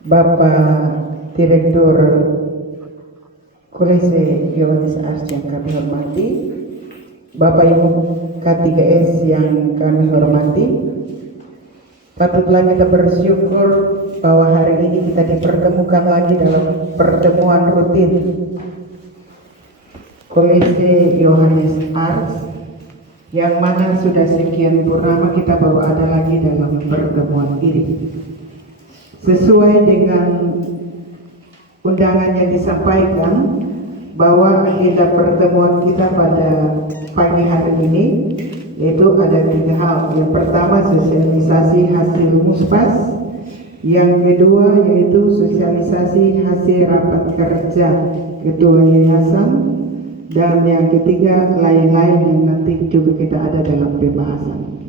Bapak Direktur Kolese Yohanes Ars yang kami hormati, Bapak Ibu K3S yang kami hormati, patutlah kita bersyukur bahwa hari ini kita dipertemukan lagi dalam pertemuan rutin Kolese Yohanes Ars, yang mana sudah sekian purnama kita baru ada lagi dalam pertemuan ini. Sesuai dengan undangan yang disampaikan bahwa agenda pertemuan kita pada pagi hari ini yaitu ada 3 hal. Yang pertama, sosialisasi hasil muspas. Yang kedua yaitu sosialisasi hasil rapat kerja ketua yayasan. Dan yang ketiga, lain-lain yang nanti juga kita ada dalam pembahasan.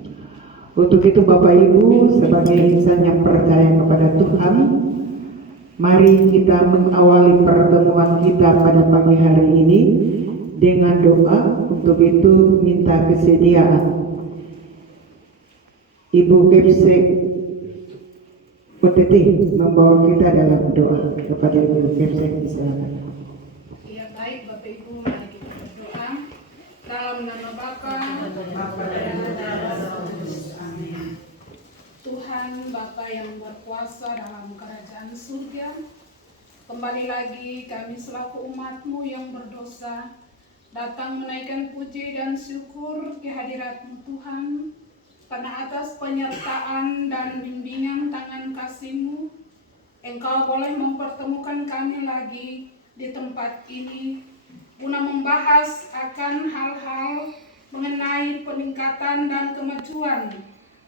Untuk itu Bapak Ibu, sebagai insan yang percaya kepada Tuhan, mari kita mengawali pertemuan kita pada pagi hari ini dengan doa. Untuk itu minta kesediaan Ibu Kepsek OTT membawa kita dalam doa. Kepada Ibu Kepsek, silakan. Ya, baik Bapak Ibu, mari kita berdoa. Dalam nama Bapa dan Tuhan Bapa yang berkuasa dalam kerajaan surga, kembali lagi kami selaku umat-Mu yang berdosa datang menaikkan puji dan syukur kehadirat-Mu Tuhan, karena atas penyertaan dan bimbingan tangan kasih-Mu Engkau boleh mempertemukan kami lagi di tempat ini guna membahas akan hal-hal mengenai peningkatan dan kemajuan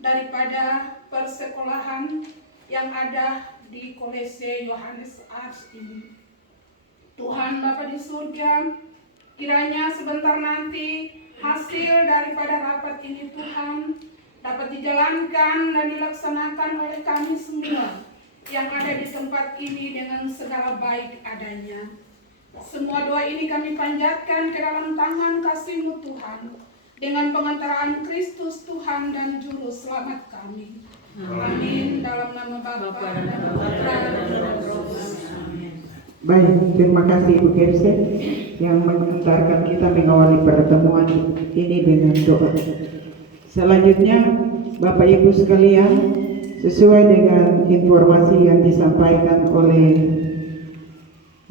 daripada persekolahan yang ada di Kolese Yohanes Ars ini. Tuhan Bapa di surga, kiranya sebentar nanti hasil daripada rapat ini Tuhan dapat dijalankan dan dilaksanakan oleh kami semua yang ada di tempat ini dengan segala baik adanya. Semua doa ini kami panjatkan ke dalam tangan kasih-Mu Tuhan, dengan pengantaraan Kristus Tuhan dan Juru Selamat kami. Amin. Dalam nama Bapa dan Putra dan Roh Kudus. Amin. Baik, terima kasih Ibu Kepsek yang mengantarkan kita mengawali pertemuan ini dengan doa. Selanjutnya, Bapak Ibu sekalian, sesuai dengan informasi yang disampaikan oleh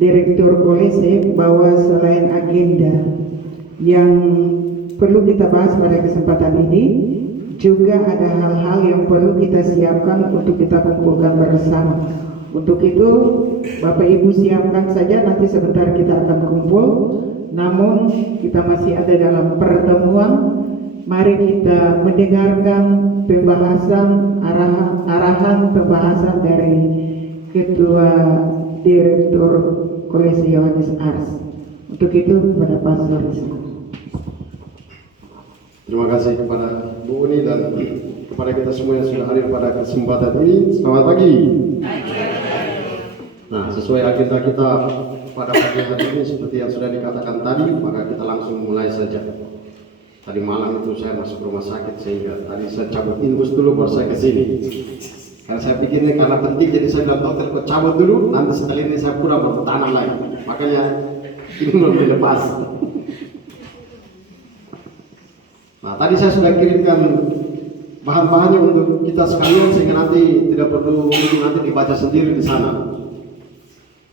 Direktur Kolese bahwa selain agenda yang perlu kita bahas pada kesempatan ini, juga ada hal-hal yang perlu kita siapkan untuk kita kumpulkan bersama. Untuk itu Bapak Ibu siapkan saja, nanti sebentar kita akan kumpul. Namun kita masih ada dalam pertemuan. Mari kita mendengarkan pembahasan arahan pembahasan dari Ketua Direktur Kolese Yohanes Ars. Untuk itu kepada Pastor. Terima kasih kepada Bu Uni dan kepada kita semua yang sudah hadir pada kesempatan ini. Selamat pagi. Nah, sesuai agenda kita pada pagi hari ini seperti yang sudah dikatakan tadi, maka kita langsung mulai saja. Tadi malam itu saya masuk rumah sakit sehingga tadi saya cabut infus dulu baru saya ke sini. Karena saya pikir ini karena penting, jadi saya bilang dokter kok cabut dulu, nanti sekali ini saya pura bertanam lagi. Makanya ini belum dilepas. Nah, tadi saya sudah kirimkan bahan-bahannya untuk kita sekalian sehingga nanti tidak perlu nanti dibaca sendiri di sana.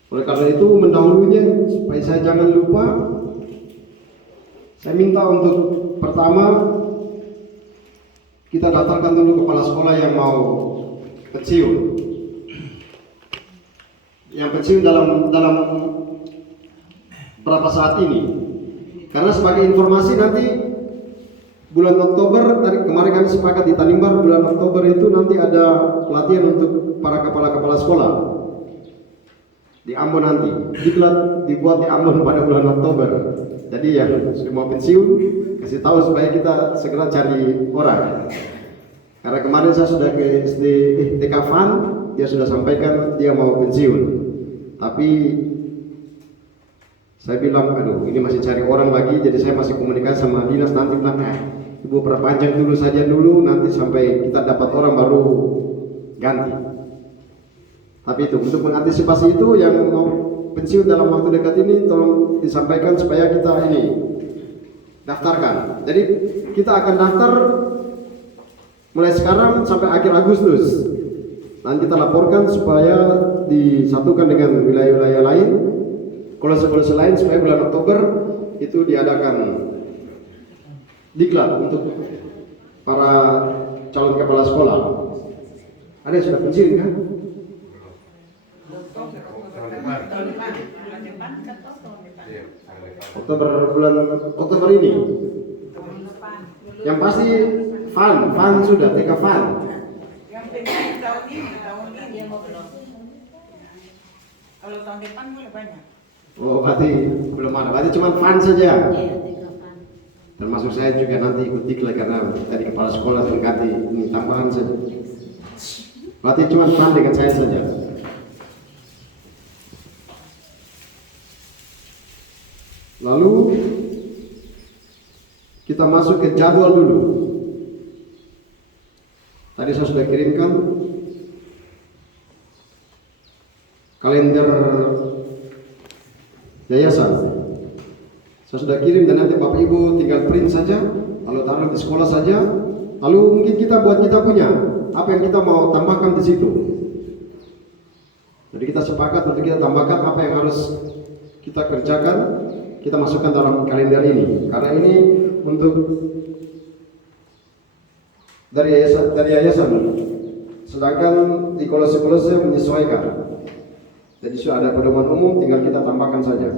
Oleh karena itu mendahulunya supaya saya jangan lupa, saya minta untuk pertama kita daftarkan dulu kepala sekolah yang mau pensiun. Yang pensiun dalam berapa saat ini? Karena sebagai informasi nanti bulan Oktober, kemarin kami sepakat di Tanimbar, bulan Oktober itu nanti ada pelatihan untuk para kepala-kepala sekolah di Ambon nanti. Dibuat di Ambon pada bulan Oktober. Jadi yang sudah mau pensiun, kasih tahu supaya kita segera cari orang. Karena kemarin saya sudah ke TK Fan, dia sudah sampaikan dia mau pensiun. Tapi saya bilang, aduh ini masih cari orang lagi, jadi saya masih komunikasi sama dinas, nanti bilang, Ibu perpanjang dulu saja dulu, nanti sampai kita dapat orang baru ganti. Tapi itu untuk mengantisipasi itu yang mau pensiun dalam waktu dekat ini tolong disampaikan supaya kita ini daftarkan. Jadi kita akan daftar mulai sekarang sampai akhir Agustus. Nanti kita laporkan supaya disatukan dengan wilayah-wilayah lain, kolose-kolose lain supaya bulan Oktober itu diadakan diklat untuk para calon kepala sekolah. Ada yang sudah pensiun kan? Bulan Oktober ini. Yang pasti Fan sudah TK Fan. Yang penting tahun ini kalau tahun depan boleh banyak. Oh, berarti belum ada. Berarti cuma Fan saja. Termasuk saya juga nanti ikut diklat karena tadi kepala sekolah terganti ini tambahan saja. Berarti cuma Fan dengan saya saja. Lalu kita masuk ke jadwal dulu. Tadi saya sudah kirimkan kalender yayasan. Saya sudah kirim dan nanti Bapak Ibu tinggal print saja, lalu taruh di sekolah saja. Lalu mungkin kita buat kita punya apa yang kita mau tambahkan di situ. Jadi kita sepakat untuk kita tambahkan apa yang harus kita kerjakan, kita masukkan dalam kalender ini. Karena ini untuk dari yayasan. Sedangkan di kolose-kolose menyesuaikan. Jadi sudah ada pedoman umum, tinggal kita tambahkan saja.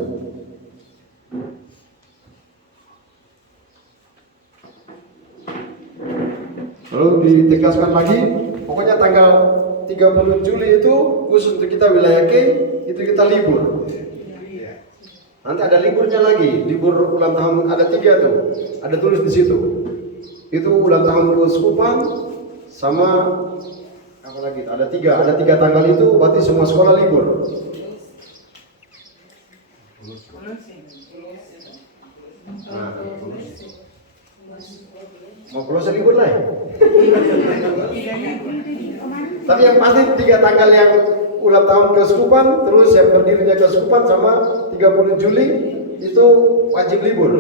Lalu ditegaskan lagi, pokoknya tanggal 30 Juli itu khusus untuk kita wilayah K, itu kita libur. Nanti ada liburnya lagi, libur ulang tahun ada 3 tuh, ada tulis di situ. Itu ulang tahun keuskupan sama apa lagi? Ada 3 tanggal itu, berarti semua sekolah libur. Nah, mau keluar libur lah ya? Tapi yang pasti 3 tanggal yang ulang tahun keuskupan, terus yang berdirinya keuskupan sama 30 Juli itu wajib libur.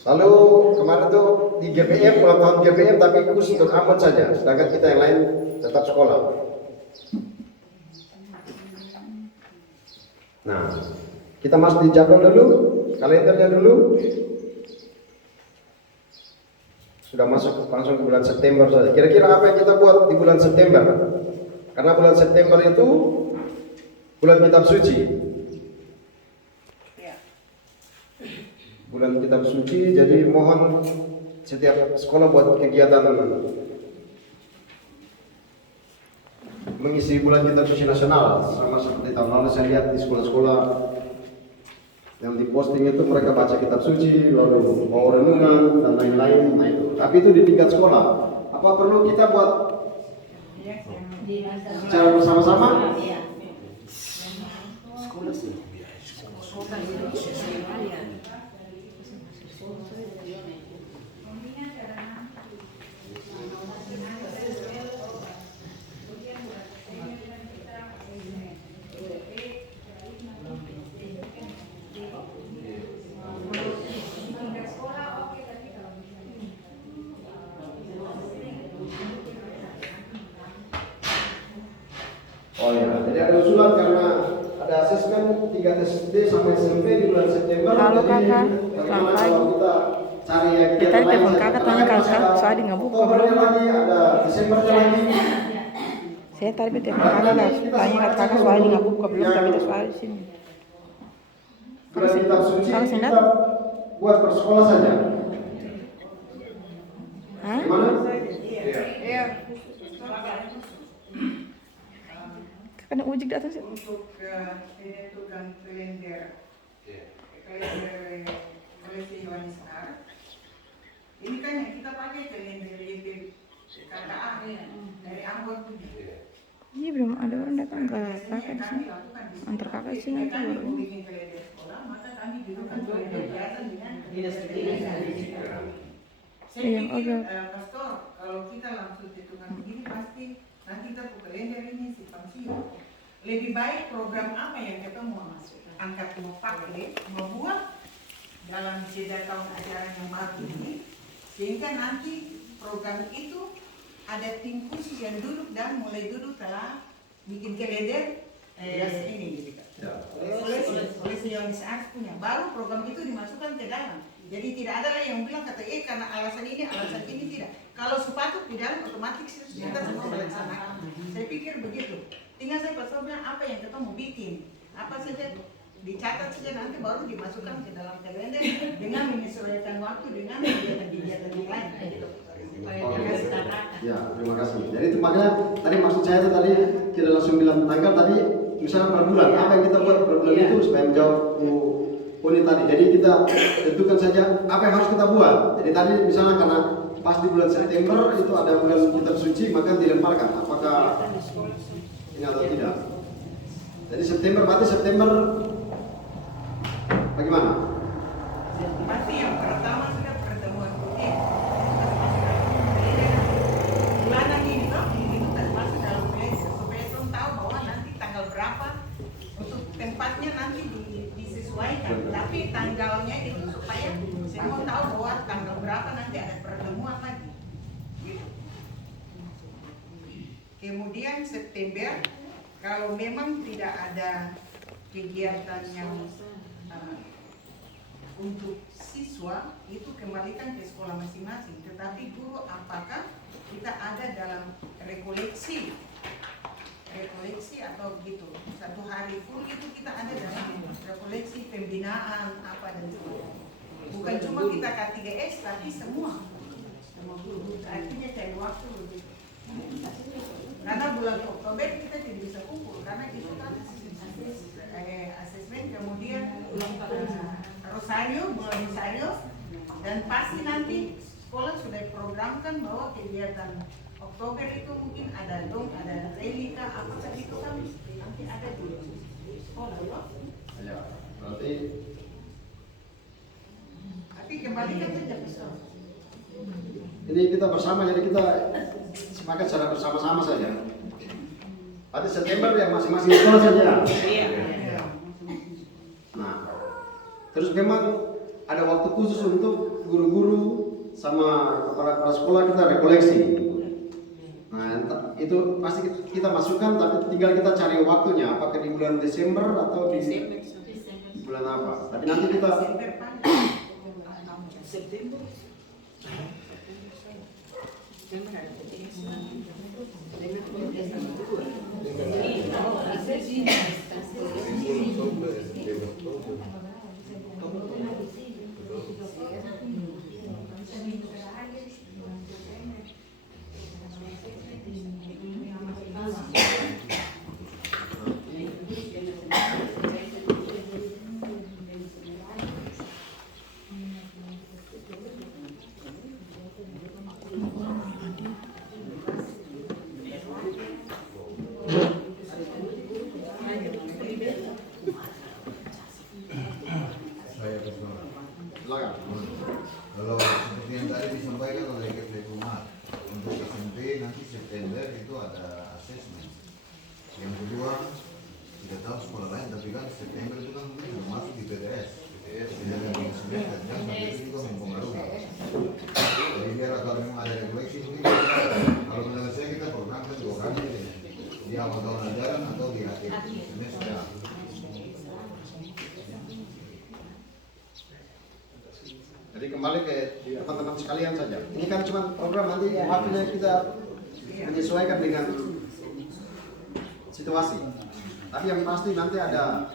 Lalu kemarin tuh di GPM, ulang tahun GPM tapi khusus untuk Ambon saja, sedangkan kita yang lain tetap sekolah. Nah, kita masuk di jadwal dulu, kalendernya dulu. Sudah masuk langsung ke bulan September saja. Kira-kira apa yang kita buat di bulan September? Karena bulan September itu bulan kitab suci. Bulan kitab suci, jadi mohon setiap sekolah buat kegiatan mengisi bulan kitab suci nasional. Sama seperti tahun lalu saya lihat di sekolah-sekolah yang diposting itu mereka baca kitab suci, lalu mau renungan dan lain-lain. Nah itu. Tapi itu di tingkat sekolah. Apa perlu kita buat secara bersama-sama? Oh ya, jadi ada usulan karena ada asesmen 3 SD sampai SMP di bulan September. Halo jadi kakak, bagaimana selamat kalau pagi. kita cari yang Kita telepon kakak tanya kakak, soalnya nggak buka Oktobernya belum. lagi, ada Desembernya lagi. Saya tadi telepon kakak, tanya kakak soalnya nggak buka belum, tapi kita soal di sini. Bulan kitab suci Kakak kita senang? buat per sekolah saja. Hah? Gimana? Iya. Kakak uji di atas. Untuk menentukan kalender Kolese Yohanes Ar. Ini kan yang kita pakai kalender YP KKA dari Ambon punya. Iya belum ada orang datang ke kakak di sini. Lakukan di Antar kakak di sini nanti kami baru. bikin kalender sekolah, maka kami dudukkan kalender yayasan dengan dinas Saya Iya, pikir, oke. Pastor, kalau kita langsung tentukan begini pasti nanti kita ke kalender ini si pensiun. lebih baik program apa yang kita mau angkat, mau pakai, mau buat dalam jeda tahun ajaran yang baru ini, sehingga nanti program itu ada tim khusus yang duduk dan mulai duduk telah bikin keleder ini gitu kan. Oleh Sionis Ars punya, baru program itu dimasukkan ke dalam. Jadi tidak ada lagi yang bilang kata karena alasan ini tidak. Kalau sepatut di dalam otomatis kita semua melaksanakan. Saya pikir begitu. Tinggal saya pasal bilang apa yang kita mau bikin, apa saja dicatat saja nanti baru dimasukkan ke dalam kalender dengan menyesuaikan waktu dengan kegiatan-kegiatan yang lain. Gitu. Ya, terima kasih. Jadi itu makanya tadi maksud saya itu tadi tidak langsung bilang tanggal, tapi misalnya per bulan apa yang kita buat per bulan itu supaya menjawab poin tadi. Jadi kita tentukan saja apa yang harus kita buat. Jadi tadi misalnya karena pas di bulan September itu ada bulan kitab suci maka dilemparkan. Apakah ini atau tidak? Jadi September berarti September bagaimana? Pasti yang pertama sudah pertemuan rutin. Bulanan ini toh itu masuk dalam meja supaya kita tahu bahwa nanti tanggal berapa untuk tempatnya nanti disesuaikan. Tapi tanggalnya itu supaya semua tahu bahwa tanggal berapa nanti ada pertemuan lagi. Gitu. Kemudian September kalau memang tidak ada kegiatan yang untuk siswa itu kembalikan ke sekolah masing-masing. Tetapi guru apakah kita ada dalam rekoleksi atau gitu 1 hari full itu kita ada dalam rekoleksi pembinaan apa dan sebagainya. Bukan cuma kita K3S tapi semua guru. Artinya cari waktu begitu. Karena bulan Oktober kita tidak bisa kumpul karena itu kan asesmen kemudian Rosario, bulan Rosario, dan pasti nanti sekolah sudah programkan bahwa kegiatan Oktober itu mungkin ada relika apa itu kan nanti ada di sekolah loh. Ya, berarti. Tapi kembalikan saja bisa. Ini kita bersama, jadi kita sepakat secara bersama-sama saja. Berarti September yang masing-masing sekolah saja. Iya. Nah, terus memang ada waktu khusus untuk guru-guru sama kepala sekolah kita rekoleksi. Nah, itu pasti kita masukkan, tapi tinggal kita cari waktunya. Apakah di bulan Desember atau di bulan apa? Tapi nanti kita September. Kalau seperti yang tadi disampaikan oleh Keplekumar, untuk SMP nanti September itu ada asesmen. Yang kedua, tidak tahu sekolah lain, tapi kan September itu kan sudah masuk di PTS. Tidak ada yang semester, dan sampai itu juga mempengaruhi. Jadi biar kalau memang ada refleksi mungkin kalau menurut saya kita programkan 2 kali di awal tahun ajaran atau di akhir semester. jadi kembali ke teman-teman sekalian saja. Ini kan cuma program, nanti waktunya kita menyesuaikan dengan situasi. Tapi yang pasti nanti ada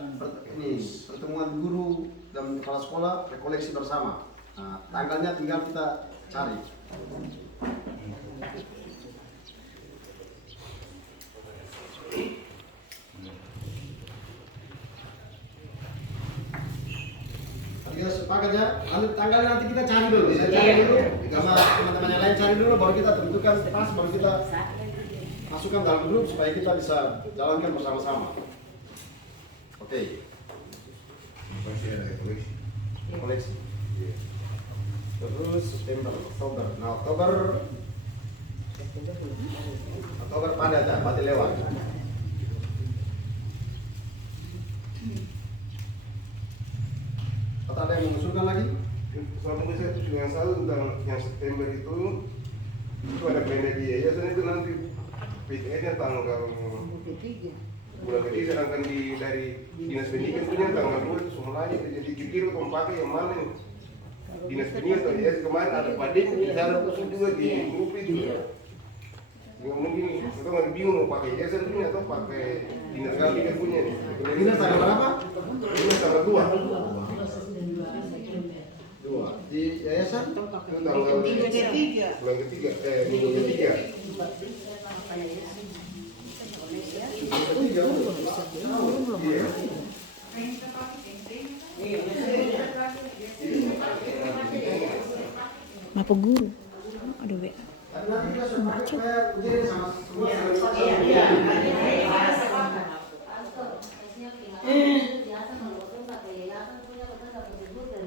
pertemuan guru dan kepala sekolah rekoleksi bersama. Nah, tanggalnya tinggal kita cari. Kita sepakat ya, lalu tanggalnya nanti kita cari dulu. Saya cari dulu, sama teman-teman yang lain cari dulu, baru kita tentukan pas, baru kita masukkan dalam grup supaya kita bisa jalankan bersama-sama. Oke. Pasti ada refleksi. Koleksi. Terus September, Oktober. Nah, Oktober padat ya, berarti lewat. yang mengusulkan lagi? Soal mungkin saya yang satu tentang yang September itu ada plannya di yayasan itu nanti PTN-nya tanggal bulan ketiga, sedangkan dari dinas pendidikan punya tanggal 2 itu semuanya. Jadi kira kamu pakai yang mana nih? Dinas pendidikan atau yayasan kemarin ada padin di sana khusus juga di grup itu. Nggak mungkin kita nggak bingung mau pakai yayasan punya atau pakai dinas pendidikan punya nih. Dinas tanggal berapa? Dinas tanggal 2. 2. Di yayasan? Itu tanggal Minggu ketiga. bulan ketiga, minggu ketiga. Iya. Apa guru? Aduh, Be. Nanti kita sudah pakai supaya ujian sama semua.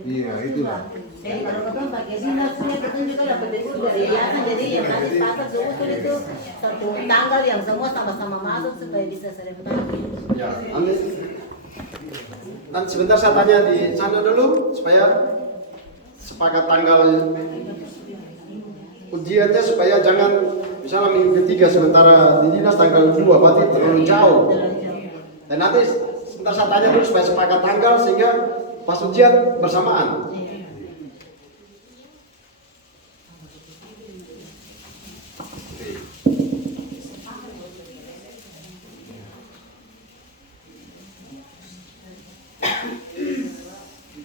Iya, itulah. Kalau ketemu pakai dinas punya kita juga dapat debut dari yayasan, jadi yang tadi sepakat diusul itu satu tanggal yang semua sama-sama masuk supaya bisa seremonial. Ya, nanti sebentar saya tanya di sana dulu supaya sepakat tanggal ujiannya supaya jangan misalnya minggu ketiga sementara di dinas tanggal 2 berarti terlalu jauh. Dan nanti sebentar saya tanya dulu supaya sepakat tanggal sehingga pas ujian bersamaan.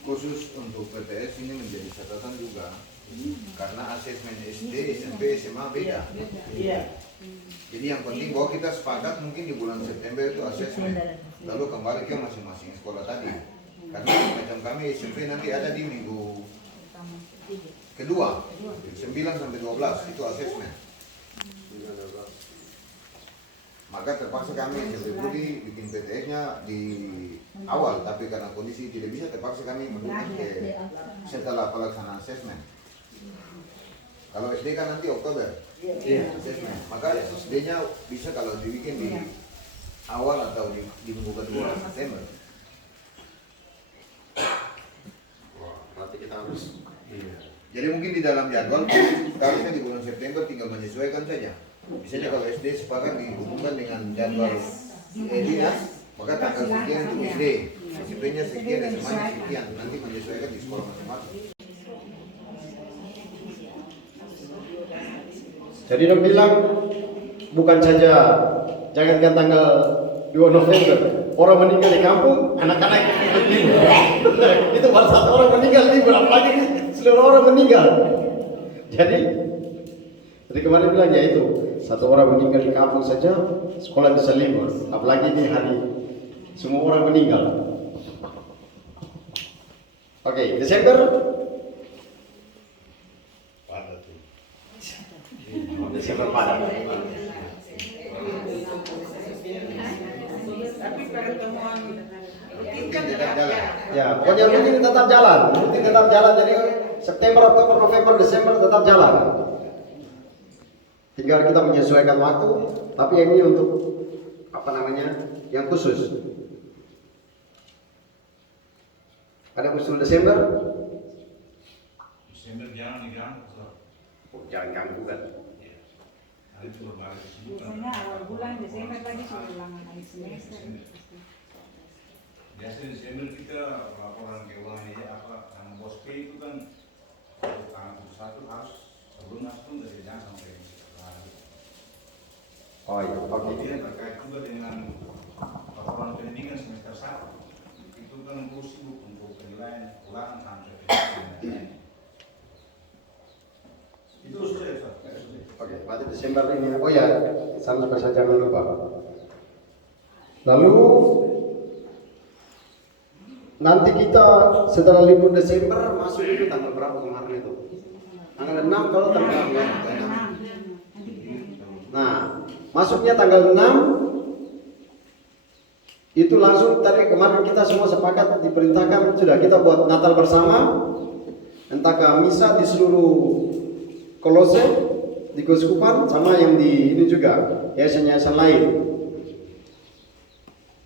Khusus untuk PTS ini menjadi catatan juga karena asesmen SD, SMP, SMA beda. Jadi yang penting bahwa kita sepakat mungkin di bulan September itu asesmen, lalu kembali ke masing-masing sekolah tadi. Karena macam kami SMP nanti ada di minggu kedua, 9 sampai 12 itu asesmen. Maka terpaksa kami SMP Budi bikin PTS-nya di awal, tapi karena kondisi tidak bisa terpaksa kami menunda ke setelah pelaksanaan asesmen. Kalau SD kan nanti Oktober, asesmen. Maka SD-nya bisa kalau dibikin di awal atau di minggu kedua September. Wah, berarti kita harus Jadi mungkin di dalam jadwal harusnya di bulan September tinggal menyesuaikan saja. Misalnya kalau SD sepakat dihubungkan dengan jadwal dinas, maka tanggal sekian untuk SD, SMP-nya sekian, SMA-nya sekian, nanti menyesuaikan di sekolah masing-masing. Jadi dok bilang bukan saja jangankan tanggal 2 November orang meninggal di kampung, anak-anak ikut libur. Itu baru satu orang meninggal libur, apalagi seluruh orang meninggal. Jadi kemarin bilang ya itu satu orang meninggal di kampung saja sekolah bisa libur, apalagi ini hari semua orang meninggal. Oke, Desember Desember padat. Tapi pertemuan rutin kan Tetap jalan. Ya, pokoknya rutin tetap jalan. Rutin tetap jalan. Jadi September, Oktober, November, Desember tetap jalan. Tinggal kita menyesuaikan waktu. Tapi yang ini untuk apa namanya? Yang khusus. Ada usul Desember? Desember jangan diganggu, Sob. Oh, jangan ganggu kan. Ada cuma balik kesibukan. Biasanya awal bulan Desember lagi sudah ulangan akhir semester. Biasanya Desember kita laporan keuangan aja apa sama bos P itu kan tanggal 1 harus sebelum masuk dari jangan sampai lalu. Oh iya, oke. Kemudian terkait juga dengan laporan pendidikan semester 1 itu kan perlu sibuk untuk penilaian ulangan sampai penilaian. Itu sudah ya, Sob? Oke, berarti Desember ini. Oh ya, sama saja jangan lupa. Lalu nanti kita setelah libur Desember masuk itu tanggal berapa kemarin itu? Tanggal 6 kalau tanggal 6. Nah, masuknya tanggal 6 itu langsung tadi kemarin kita semua sepakat diperintahkan sudah kita buat Natal bersama, entah ke misa di seluruh Kolose di Keuskupan sama yang di ini juga yayasan-yayasan lain.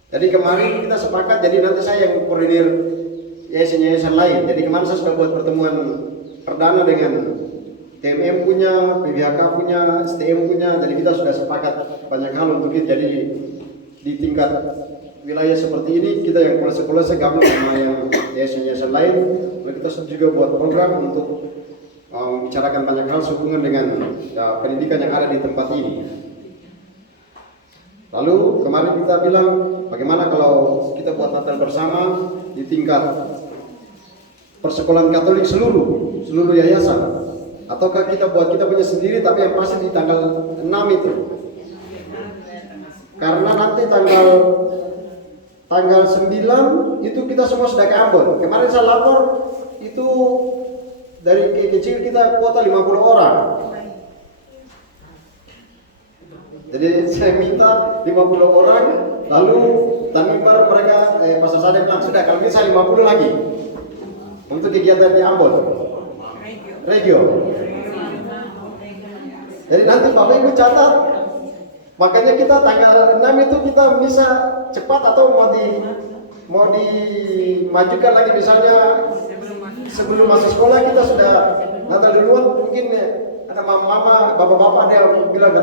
Jadi kemarin kita sepakat, jadi nanti saya yang koordinir yayasan-yayasan lain. Jadi kemarin saya sudah buat pertemuan perdana dengan TMM punya, PBHK punya, STM punya. Jadi kita sudah sepakat banyak hal untuk itu. Jadi di tingkat wilayah seperti ini kita yang kolase-kolase gabung sama yang yayasan-yayasan lain. Lalu kita juga buat program untuk membicarakan banyak hal sehubungan dengan pendidikan yang ada di tempat ini. Lalu kemarin kita bilang bagaimana kalau kita buat Natal bersama di tingkat persekolahan Katolik seluruh yayasan, ataukah kita buat kita punya sendiri tapi yang pasti di tanggal 6 itu. Karena nanti tanggal 9 itu kita semua sudah ke Ambon. Kemarin saya lapor itu dari kecil kita kuota 50 orang. Jadi saya minta 50 orang, lalu Tanimbar mereka pasar sadar bilang sudah kalau bisa 50 lagi untuk kegiatan di Ambon. Regio. Jadi nanti Bapak Ibu catat, makanya kita tanggal 6 itu kita bisa cepat atau mau dimajukan lagi misalnya sebelum masuk sekolah kita sudah Natal duluan. Mungkin ada mama, bapak-bapak ada yang bilang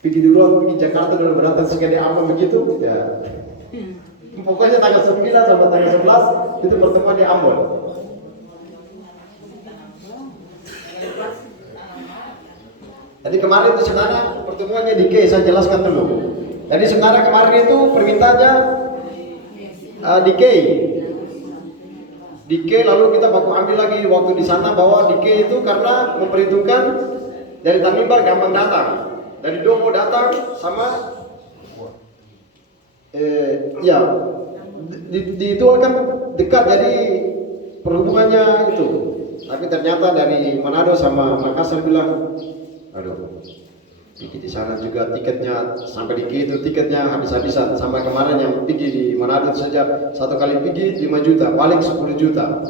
pergi duluan, pergi Jakarta dulu berdatang sekali apa begitu ya. Pokoknya tanggal 9 sampai tanggal 11 itu pertemuan di Ambon. Jadi kemarin itu sebenarnya pertemuannya di K, saya jelaskan dulu. Jadi sebenarnya kemarin itu permintaannya di K, lalu kita baku ambil lagi waktu di sana bahwa di K itu karena memperhitungkan dari Tanimbar gampang datang. Dari Domo datang sama itu kan dekat jadi perhubungannya itu. Tapi ternyata dari Manado sama Makassar bilang, aduh, pergi di sana juga tiketnya sampai di itu tiketnya habis-habisan. Sampai kemarin yang pergi di Manado saja satu kali pergi 5 juta, balik 10 juta.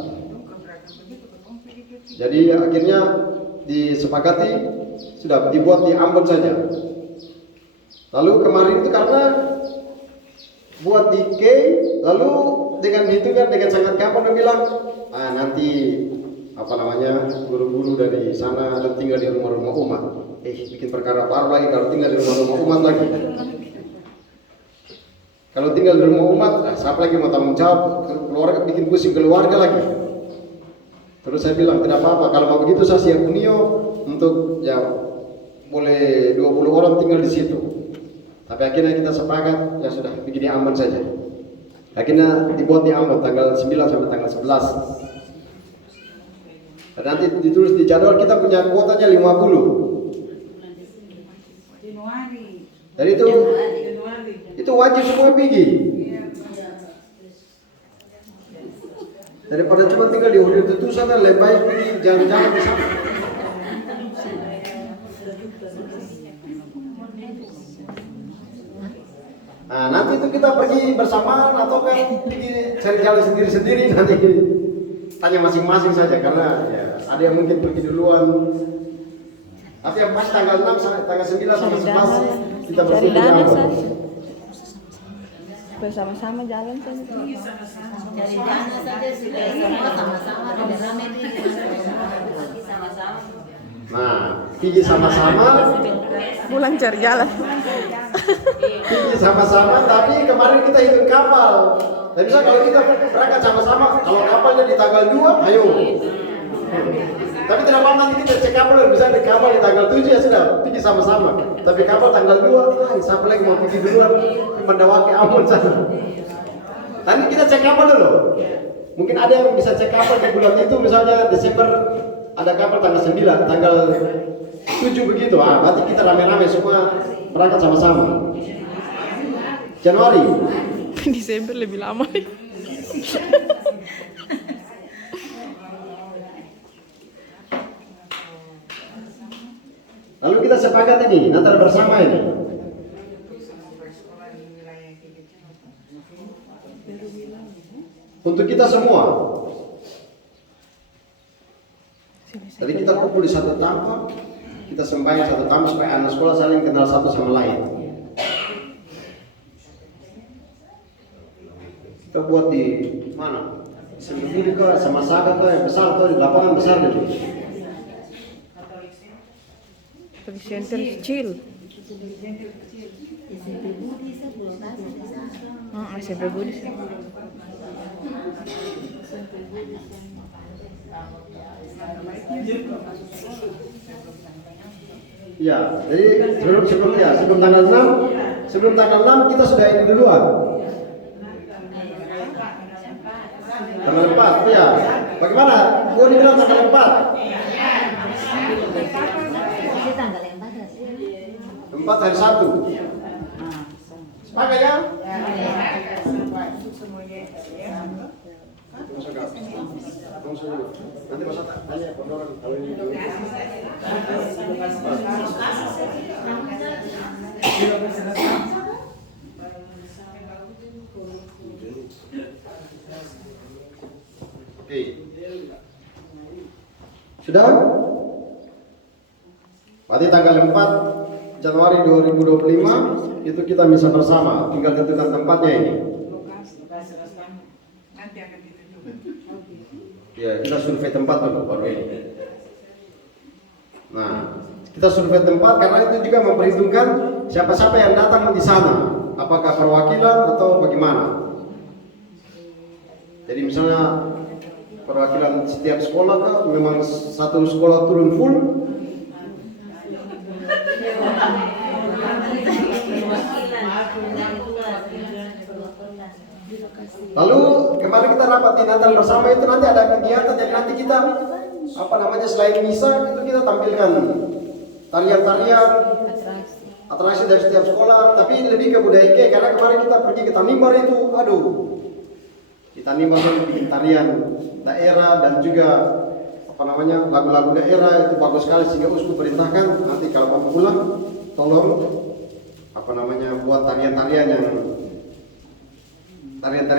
Jadi akhirnya disepakati sudah dibuat di Ambon saja. Lalu kemarin itu karena buat di K, lalu dengan itu kan dengan sangat gampang dia bilang, nanti guru-guru dari sana dan tinggal di rumah-rumah umat. Bikin perkara baru lagi kalau tinggal di rumah-rumah umat lagi. Kalau tinggal di rumah umat, siapa lagi mau tanggung jawab? Keluarga bikin pusing keluarga lagi. Terus saya bilang tidak apa-apa, kalau mau begitu saya siap unio untuk ya boleh 20 orang tinggal di situ. Tapi akhirnya kita sepakat ya sudah bikin di Ambon saja. Akhirnya dibuat di Ambon tanggal 9 sampai tanggal 11. Dan nanti ditulis di jadwal kita punya kuotanya 50. Januari. Jadi itu wajib semua pergi. Daripada cuma tinggal di hotel itu sana lebih baik pergi jalan-jalan ke sana. Nah, nanti itu kita pergi bersamaan atau kan pergi cari jalan sendiri-sendiri nanti tanya masing-masing saja karena ya, ada yang mungkin pergi duluan. Tapi yang pas tanggal 6 sampai tanggal 9 sampai 11 kita berkumpul di Ambon. Bersama-sama jalan saja. Cari dana saja sudah semua sama-sama rame-rame sama-sama. Nah, pergi sama-sama. Pulang cari jalan. Pergi sama-sama, tapi kemarin kita hitung kapal. Dan bisa kalau kita berangkat sama-sama, kalau kapalnya di tanggal 2, ayo. Tapi tidak apa nanti kita cek kapal, bisa di kapal di tanggal 7 ya sudah, pergi sama-sama. Tapi kapal tanggal 2, siapa lagi mau pergi duluan, mendawaki Ambon sana. Nanti kita cek kapal dulu. Mungkin ada yang bisa cek kapal di bulan itu, misalnya Desember ada kapal tanggal 9, tanggal 7 begitu. Berarti kita rame-rame semua berangkat sama-sama. Januari. Desember lebih lama. Lalu kita sepakat ini, Natal bersama ini. Untuk kita semua. Jadi kita kumpul di satu tempat, kita sembahyang satu tempat supaya anak sekolah saling kenal satu sama lain. Kita buat di mana? Sendiri ke sama Saka ke yang besar tuh di lapangan besar itu. Katolik Center kecil. SMP Budi sih. Ya, jadi sebelum tanggal 6 kita sudah ini duluan. Tanggal 4, ya. Bagaimana? Gua dibilang tanggal 4. Itu tanggal 4 hari Sabtu. Sepakat ya? Nanti Mas Ata tanya orang kalau ini. Oke. Sudah? Berarti tanggal 4 Januari 2025 itu kita misa bersama, tinggal tentukan tempatnya ini. Nanti akan ditunjuk. Ya, kita survei tempat dulu baru ini. Nah, kita survei tempat karena itu juga memperhitungkan siapa-siapa yang datang di sana, apakah perwakilan atau bagaimana. Jadi misalnya perwakilan setiap sekolah kan memang satu sekolah turun full. Lalu kemarin kita rapat di Natal bersama itu nanti ada kegiatan, jadi nanti kita selain misa itu kita tampilkan tarian-tarian atraksi dari setiap sekolah, tapi lebih ke budaya Ike karena kemarin kita pergi ke Tanimbar itu, di Tanimbar itu bikin tarian daerah dan juga lagu-lagu daerah itu bagus sekali sehingga uskup perintahkan nanti kalau kamu pulang tolong buat tarian-tarian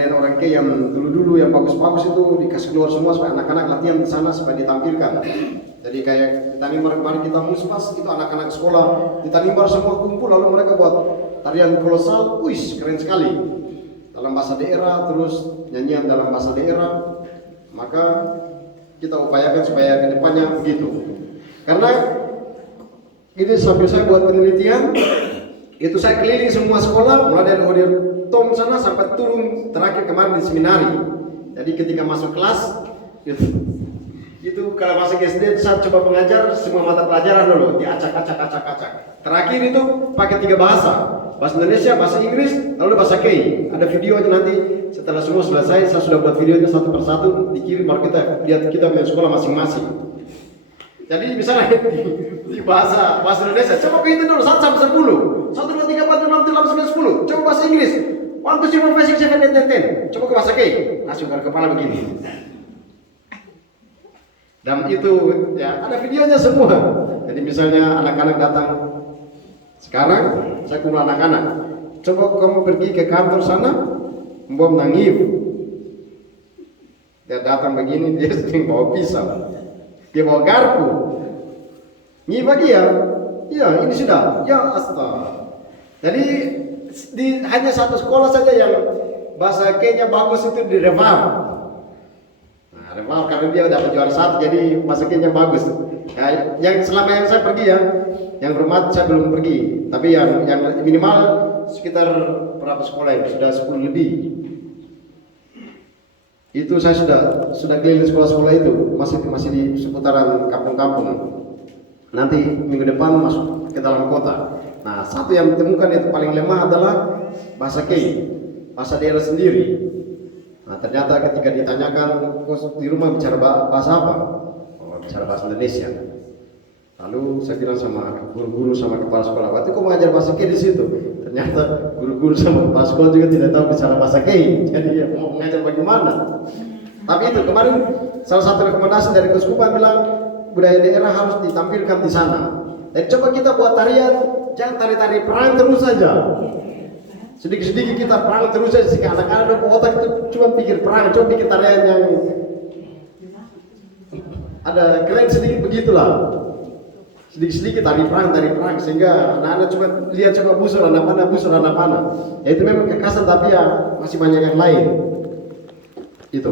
orang Ke yang dulu-dulu yang bagus-bagus itu dikasih keluar semua supaya anak-anak latihan di sana supaya ditampilkan. Jadi kayak di Tanimbar kemarin kita muspas itu anak-anak sekolah di Tanimbar semua kumpul lalu mereka buat tarian kolosal, keren sekali dalam bahasa daerah, terus nyanyian dalam bahasa daerah. Maka kita upayakan supaya kedepannya begitu. Karena ini sambil saya buat penelitian itu saya keliling semua sekolah mulai dari Odir Tom sana sampai turun terakhir kemarin di seminari. Jadi ketika masuk kelas itu kalau masuk SD saya coba mengajar semua mata pelajaran dulu diacak-acak. Terakhir itu pakai 3 bahasa Indonesia, bahasa Inggris, lalu bahasa Kei. Ada videonya nanti setelah semua selesai saya sudah buat videonya satu persatu dikirim baru kita lihat kita punya sekolah masing-masing. Jadi misalnya di bahasa Indonesia coba kita dulu 1 sampai 10. 1, 2, 3, 4, 5, 6, 7, 8, 9, 10. Coba bahasa Inggris 1, 2, 3, 4, 5, 6, 7, 8, 9, 10. Coba ke bahasa Kei, langsung ke kepala begini. Dan itu ya ada videonya semua. Jadi misalnya anak-anak datang sekarang saya kumpul anak-anak. Coba kamu pergi ke kantor sana, bom nangif. Dia datang begini dia sering bawa pisau. Dia bawa garpu. Ngibah dia. Ya ini sudah. Ya astaga. Jadi hanya satu sekolah saja yang bahasa Kenya bagus itu di Reval. Reval karena dia dapat juara 1 jadi bahasa Kenya bagus. Ya, yang selama yang saya pergi ya, yang bermat saya belum pergi. Tapi yang minimal sekitar berapa sekolah ya? Sudah 10 lebih. Itu saya sudah keliling sekolah-sekolah itu masih di seputaran kampung-kampung. Nanti minggu depan masuk ke dalam kota. Nah, satu yang ditemukan itu paling lemah adalah bahasa Kei, bahasa daerah sendiri. Nah, ternyata ketika ditanyakan di rumah bicara bahasa apa? Oh, bicara bahasa Indonesia. Lalu saya bilang sama guru-guru sama kepala sekolah, waktu kok mengajar bahasa Kei di situ? Ternyata guru-guru sama kepala sekolah juga tidak tahu bicara bahasa Kei. Jadi ya mau mengajar bagaimana? Tapi itu kemarin salah satu rekomendasi dari Keuskupan bilang budaya daerah harus ditampilkan di sana. Dan coba kita buat tarian, jangan tari-tari perang terus saja. Sedikit-sedikit kita perang terus saja sehingga anak-anak otak itu cuma pikir perang, coba bikin tarian yang ada keren sedikit begitulah. Sedikit-sedikit tari perang sehingga anak-anak cuma lihat coba busur anak panah. Ya itu memang kekerasan tapi ya masih banyak yang lain. Itu.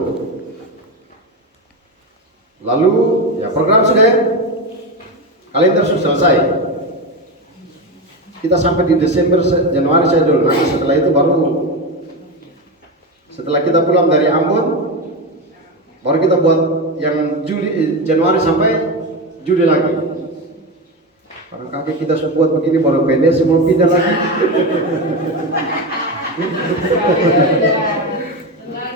Lalu ya program sudah ya. Kalender sudah selesai. Kita sampai di Desember, Januari saya dulu. Nanti setelah itu baru setelah kita pulang dari Ambon, baru kita buat yang Januari sampai Juli lagi. Karena kakek kita sudah buat begini baru PNS mau pindah lagi.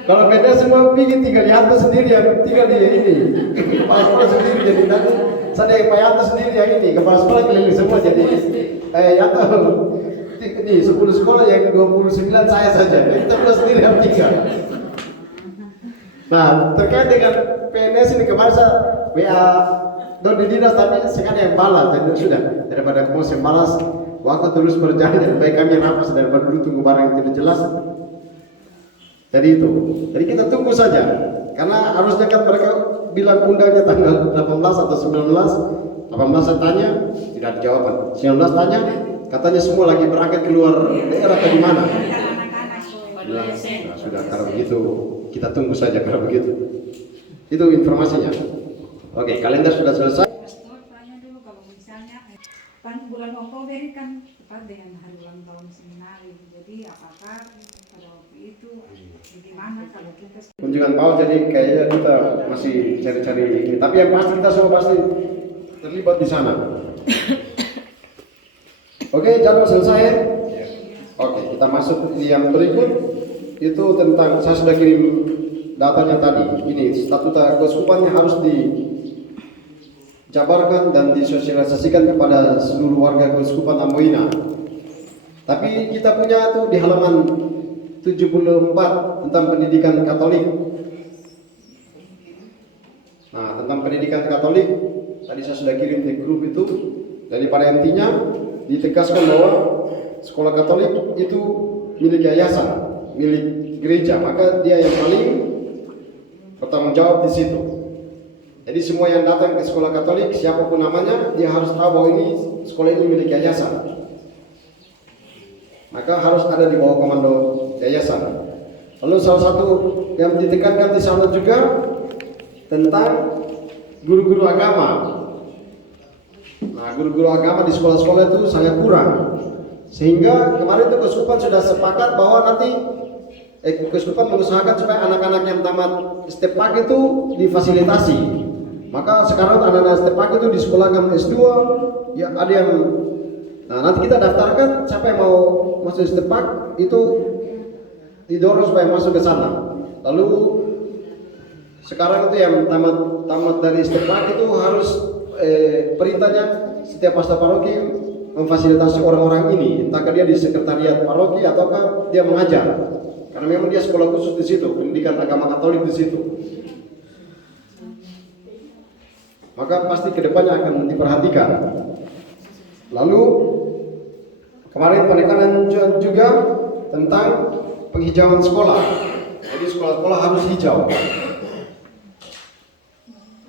Kalau PNS semua bikin tinggal di atas sendiri, yang tinggal di ini kepala sekolah sendiri, jadi nanti saya yang Pak Yanto sendiri yang ini kepala sekolah keliling semua jadi Yanto ini 10 sekolah yang 29 saya saja, kita pulang sendiri yang 3. Nah terkait dengan PNS ini kemarin saya WA don di dinas, tapi sekarang yang balas dan sudah daripada kamu yang balas waktu terus berjalan, dan baik kami rapas daripada dulu tunggu barang yang tidak jelas. Jadi itu, jadi kita tunggu saja, karena harusnya kan mereka bilang undangnya tanggal 18 atau 19. 18 saya tanya tidak ada jawaban, 19 tanya katanya semua lagi berangkat keluar daerah atau di mana. Bilang, nah, sudah kalau begitu kita tunggu saja kalau begitu. Itu informasinya. Oke, kalender sudah selesai. Tanya dulu kalau misalnya kan bulan Oktober kan tepat dengan hari ulang tahun seminari. Jadi apakah pada waktu itu bagaimana kalau kita Kunjungan Paul, jadi kayaknya kita masih cari-cari ini. Tapi yang pasti kita semua pasti terlibat di sana. Oke, jadwal selesai. Oke, kita masuk di yang berikut. Itu tentang, saya sudah kirim datanya tadi. Ini statuta keuskupannya harus dijabarkan dan disosialisasikan kepada seluruh warga keuskupan Amboina. Tapi kita punya tuh di halaman 74 tentang pendidikan Katolik. Nah, tentang pendidikan Katolik tadi saya sudah kirim di grup itu. Dari pada intinya ditegaskan bahwa sekolah Katolik itu milik yayasan, milik gereja, maka dia yang paling bertanggung jawab di situ. Jadi semua yang datang ke sekolah Katolik, siapapun namanya, dia harus tahu bahwa ini sekolah ini milik yayasan. Maka harus ada di bawah komando yayasan. Lalu salah satu yang ditekankan di sana juga tentang guru-guru agama. Nah, guru-guru agama di sekolah-sekolah itu sangat kurang. Sehingga kemarin itu keuskupan sudah sepakat bahwa nanti keuskupan mengusahakan supaya anak-anak yang tamat STEPAK itu difasilitasi. Maka sekarang anak-anak STEPAK itu disekolahkan S2, ya ada yang nanti kita daftarkan siapa yang mau masuk STEPAK itu didorong supaya masuk ke sana. Lalu sekarang itu yang tamat dari STEPAK itu harus perintahnya setiap pastor paroki memfasilitasi orang-orang ini, entahkah dia di sekretariat paroki ataukah dia mengajar. Karena memang dia sekolah khusus di situ, pendidikan agama Katolik di situ. Maka pasti kedepannya akan diperhatikan. Lalu kemarin penekanan juga tentang penghijauan sekolah. Jadi sekolah-sekolah harus hijau.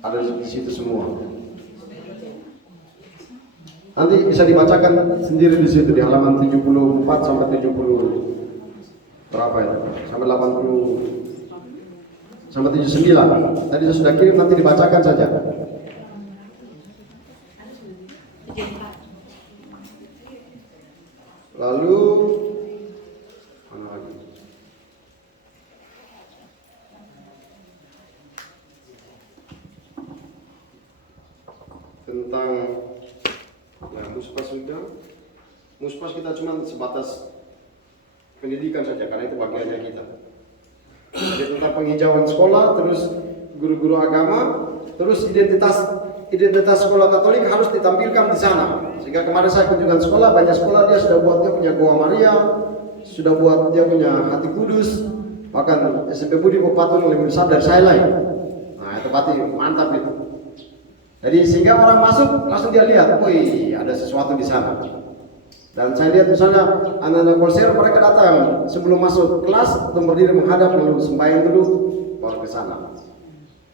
Ada di situ semua. Nanti bisa dibacakan sendiri di situ di halaman 74 sampai 70 berapa itu? Sampai 80 sampai 79. Tadi saya sudah kirim, nanti dibacakan saja. Lalu mana lagi? Tentang ya, muspas sudah. Muspas kita cuma sebatas pendidikan saja karena itu bagiannya kita. Jadi tentang penghijauan sekolah, terus guru-guru agama, terus identitas sekolah Katolik harus ditampilkan di sana. Sehingga kemarin saya kunjungan sekolah, banyak sekolah dia sudah buat dia punya Goa Maria, sudah buat dia punya Hati Kudus, bahkan SMP Budi Pepatung lebih besar dari saya lain. Nah itu pasti mantap itu. Jadi sehingga orang masuk langsung dia lihat, wih ada sesuatu di sana. Dan saya lihat misalnya anak-anak Polser mereka datang sebelum masuk kelas untuk berdiri menghadap lalu sembahyang dulu baru ke sana.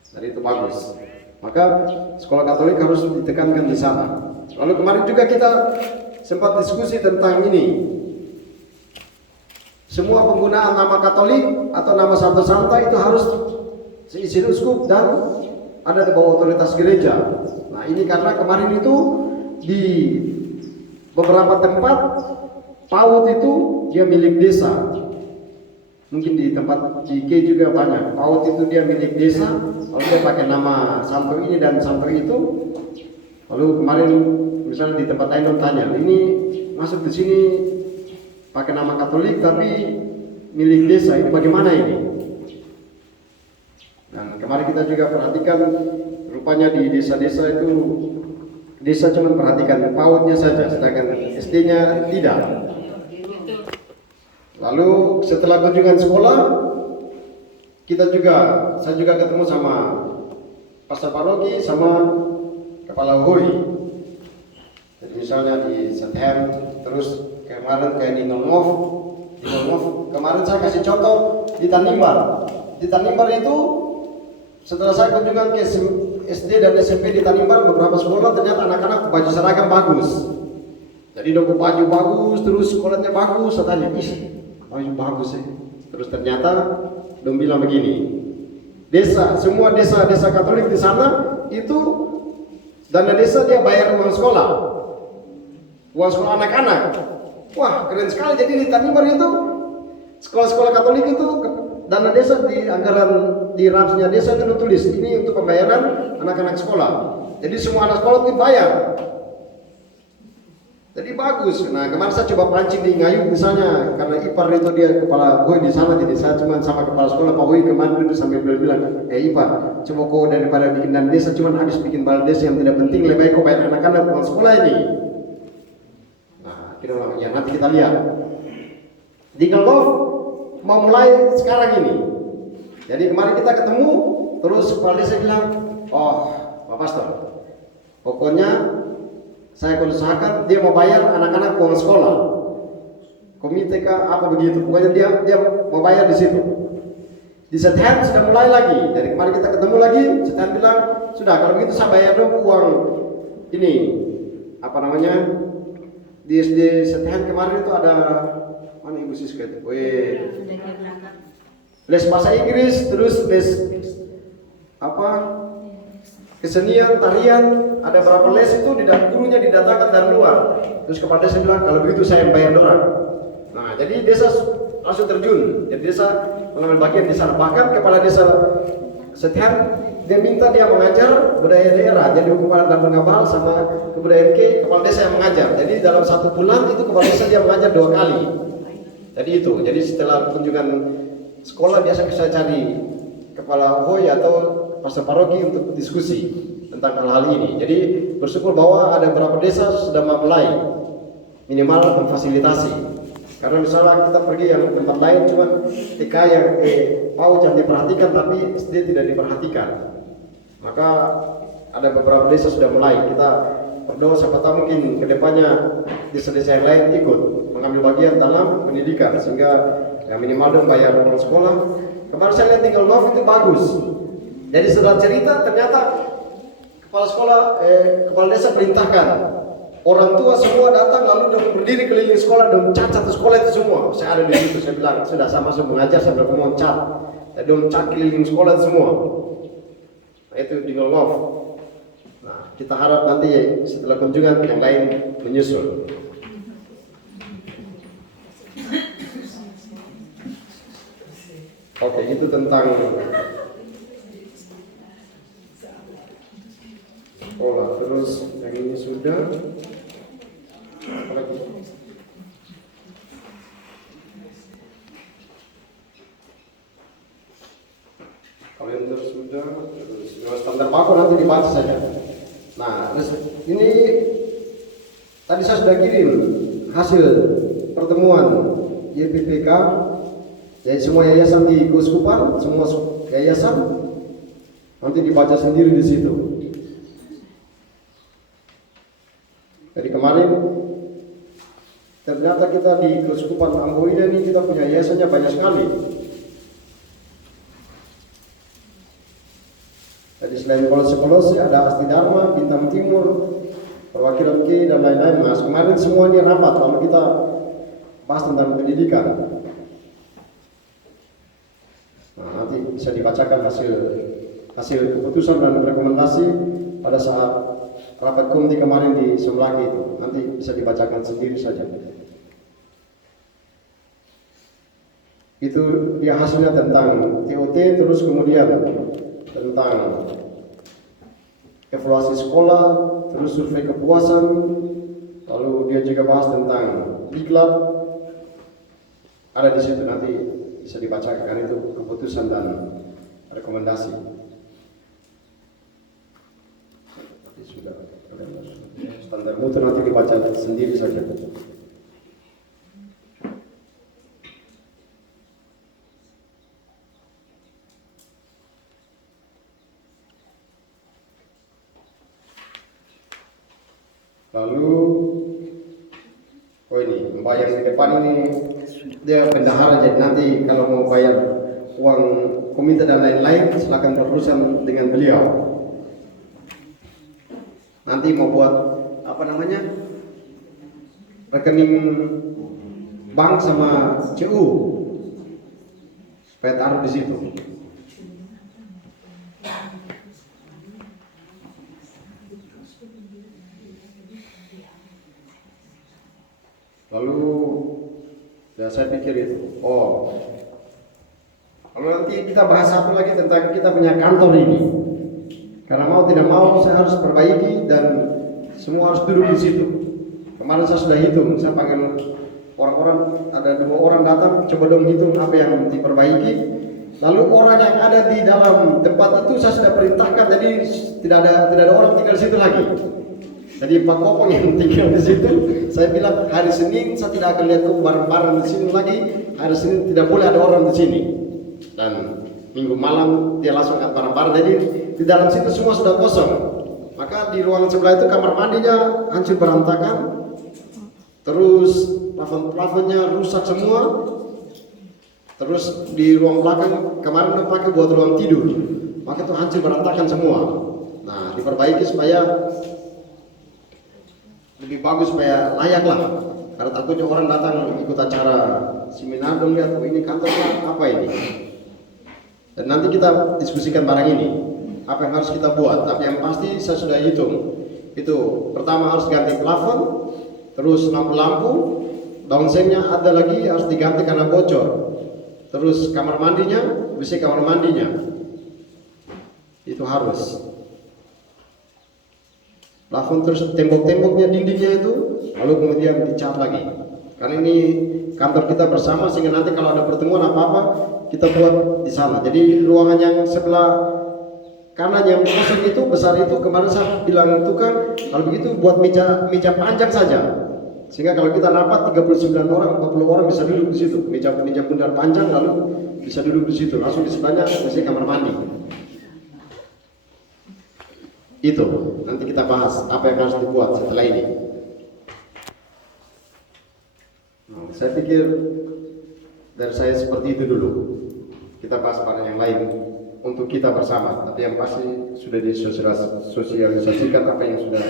Jadi itu bagus. Maka sekolah Katolik harus ditekankan di sana. Lalu kemarin juga kita sempat diskusi tentang ini. Semua penggunaan nama Katolik atau nama Santo Santa itu harus seisi uskup dan ada di bawah otoritas gereja. Nah ini karena kemarin itu di beberapa tempat PAUD itu dia milik desa. Mungkin di tempat JK juga banyak. PAUD itu dia milik desa, lalu dia pakai nama santo ini dan santo itu. Lalu kemarin misalnya di tempat lain tanya, ini masuk di sini pakai nama Katolik tapi milik desa, ini bagaimana ini? Dan kemarin kita juga perhatikan, rupanya di desa-desa itu desa cuma perhatikan PAUD-nya saja, sedangkan SD-nya tidak. Lalu setelah kunjungan sekolah, saya juga ketemu sama pastor paroki sama kepala HOI. Jadi misalnya di Setem, terus kemarin kayak di Nongov, kemarin saya kasih contoh di Tanimbar. Di Tanimbar itu setelah saya kunjungan ke SD dan SMP di Tanimbar, beberapa sekolah ternyata anak-anak baju seragam bagus. Jadi dong baju bagus, terus sekolahnya bagus. Saya tanya, baju bagus ya. Terus ternyata dong bilang begini, semua desa Katolik di sana itu dana desa dia bayar uang sekolah anak-anak. Wah keren sekali. Jadi di Tanimbar itu sekolah-sekolah Katolik itu dana desa di anggaran di rapsnya desa itu tulis ini untuk pembayaran anak-anak sekolah. Jadi semua anak sekolah dibayar. Jadi bagus. Nah kemarin saya coba pancing di Ngayuk misalnya, karena ipar itu dia kepala HOI di sana, jadi saya cuma sama kepala sekolah Pak HOI kemarin itu sampai bilang, ipar, coba kau daripada bikin dana desa cuma habis bikin balai desa yang tidak penting, lebih baik kau bayar anak-anak uang sekolah ini. Nah kita bilang, ya nanti kita lihat. Di Ngelgov mau mulai sekarang ini. Jadi kemarin kita ketemu, terus kepala desa bilang, Pak Pastor, pokoknya saya usahakan dia mau bayar anak-anak uang sekolah, komite kah apa begitu, pokoknya dia mau bayar di situ. Di Setem sudah mulai lagi. Dari kemarin kita ketemu lagi, Setem bilang sudah kalau begitu saya bayar dong uang ini apa namanya di SD Setem kemarin itu ada mana Ibu Siska itu, les bahasa Inggris, terus les kesenian, tarian, ada berapa les itu gurunya didatangkan dari luar. Terus kepala desa bilang kalau begitu saya yang bayar dorang. Nah jadi desa langsung terjun. Jadi desa mengambil bagian di sana. Bahkan kepala desa Setem dia minta dia mengajar budaya daerah. Jadi kepala dan Ngabal sama kebudayaan kepala desa yang mengajar. Jadi dalam 1 bulan itu kepala desa dia mengajar 2 kali. Jadi itu. Jadi setelah kunjungan sekolah biasa saya cari kepala HOI atau pastor paroki untuk diskusi tentang hal-hal ini. Jadi bersyukur bahwa ada beberapa desa sudah memulai minimal memfasilitasi. Karena misalnya kita pergi yang tempat lain cuman TK yang PAUD yang diperhatikan tapi SD tidak diperhatikan. Maka ada beberapa desa sudah mulai. Kita berdoa siapa tahu mungkin kedepannya desa-desa yang lain ikut mengambil bagian dalam pendidikan sehingga ya minimal dong bayar uang sekolah. Kemarin saya lihat tinggal Ngelgov itu bagus. Jadi setelah cerita ternyata kepala desa perintahkan orang tua semua datang lalu dia berdiri keliling sekolah dan cat satu sekolah itu semua. Saya ada di situ, saya bilang sudah sama masuk mengajar sambil mau cat, dan cat keliling sekolah itu semua. Nah itu di Ngelgov. Nah kita harap nanti setelah kunjungan yang lain menyusul. Oke, itu tentang sekolah. Terus yang ini sudah. Apa lagi? Kalender sudah. Terus standar baku nanti dibaca saja. Nah, terus ini tadi saya sudah kirim hasil pertemuan YPPK. Jadi semua yayasan di Keuskupan, semua yayasan nanti dibaca sendiri di situ. Jadi kemarin ternyata kita di Keuskupan Amboina ini kita punya yayasannya banyak sekali. Jadi selain Kolose ada Asti Dharma, Bintang Timur, Perwakilan K dan lain-lain. Nah kemarin semua ini rapat lalu kita bahas tentang pendidikan. Nah, nanti bisa dibacakan hasil keputusan dan rekomendasi pada saat rapat komite kemarin di Semlaki itu. Nanti bisa dibacakan sendiri saja. Itu dia hasilnya tentang TOT, terus kemudian tentang evaluasi sekolah, terus survei kepuasan, lalu dia juga bahas tentang diklat. Ada di situ, nanti bisa dibacakan itu keputusan dan rekomendasi. Tapi sudah standar mutu nanti dibaca sendiri saja. Lalu, oh ini membayar di depan ini dia bendahara, jadi nanti kalau mau bayar uang komite dan lain-lain silakan berurusan dengan beliau. Nanti mau buat apa namanya rekening bank sama CU supaya taruh di situ. Lalu ya saya pikir itu, kalau nanti kita bahas satu lagi tentang kita punya kantor ini, karena mau tidak mau saya harus perbaiki dan semua harus duduk di situ. Kemarin saya sudah hitung, saya panggil orang-orang, ada 2 orang datang, coba dong hitung apa yang diperbaiki. Lalu orang yang ada di dalam tempat itu saya sudah perintahkan, jadi tidak ada orang tinggal di situ lagi. Jadi Pak Kopong yang tinggal di situ, saya bilang hari Senin saya tidak akan lihat barang-barang di sini lagi. Hari Senin tidak boleh ada orang di sini. Dan Minggu malam dia langsung angkat barang-barang. Jadi di dalam situ semua sudah kosong. Maka di ruangan sebelah itu kamar mandinya hancur berantakan. Terus plafon-plafonnya rusak semua. Terus di ruang belakang kemarin udah pakai buat ruang tidur. Maka itu hancur berantakan semua. Nah, diperbaiki supaya lebih bagus, supaya layak lah, karena takutnya orang datang ikut acara seminar dong, lihat ini kantornya apa ini, dan nanti kita diskusikan barang ini apa yang harus kita buat. Tapi yang pasti saya sudah hitung itu, pertama harus ganti plafon, terus lampu-lampu, daun sengnya ada lagi harus diganti karena bocor, terus kamar mandinya, WC kamar mandinya itu harus. Plafon, terus tembok-temboknya, dindingnya itu, lalu kemudian dicat lagi. Karena ini kantor kita bersama, sehingga nanti kalau ada pertemuan apa-apa kita buat di sana. Jadi ruangan yang sebelah kanan yang kosong itu, besar itu, kemarin saya bilang tukang, kalau begitu buat meja panjang saja. Sehingga kalau kita rapat 39 orang, 40 orang bisa duduk di situ. Meja bundar panjang, lalu bisa duduk di situ. Langsung di sebelahnya biasanya kamar mandi. Itu nanti kita bahas apa yang harus dibuat setelah ini. Saya pikir dari saya seperti itu dulu. Kita bahas barang yang lain untuk kita bersama. Tapi yang pasti sudah disosialisasikan apa yang sudah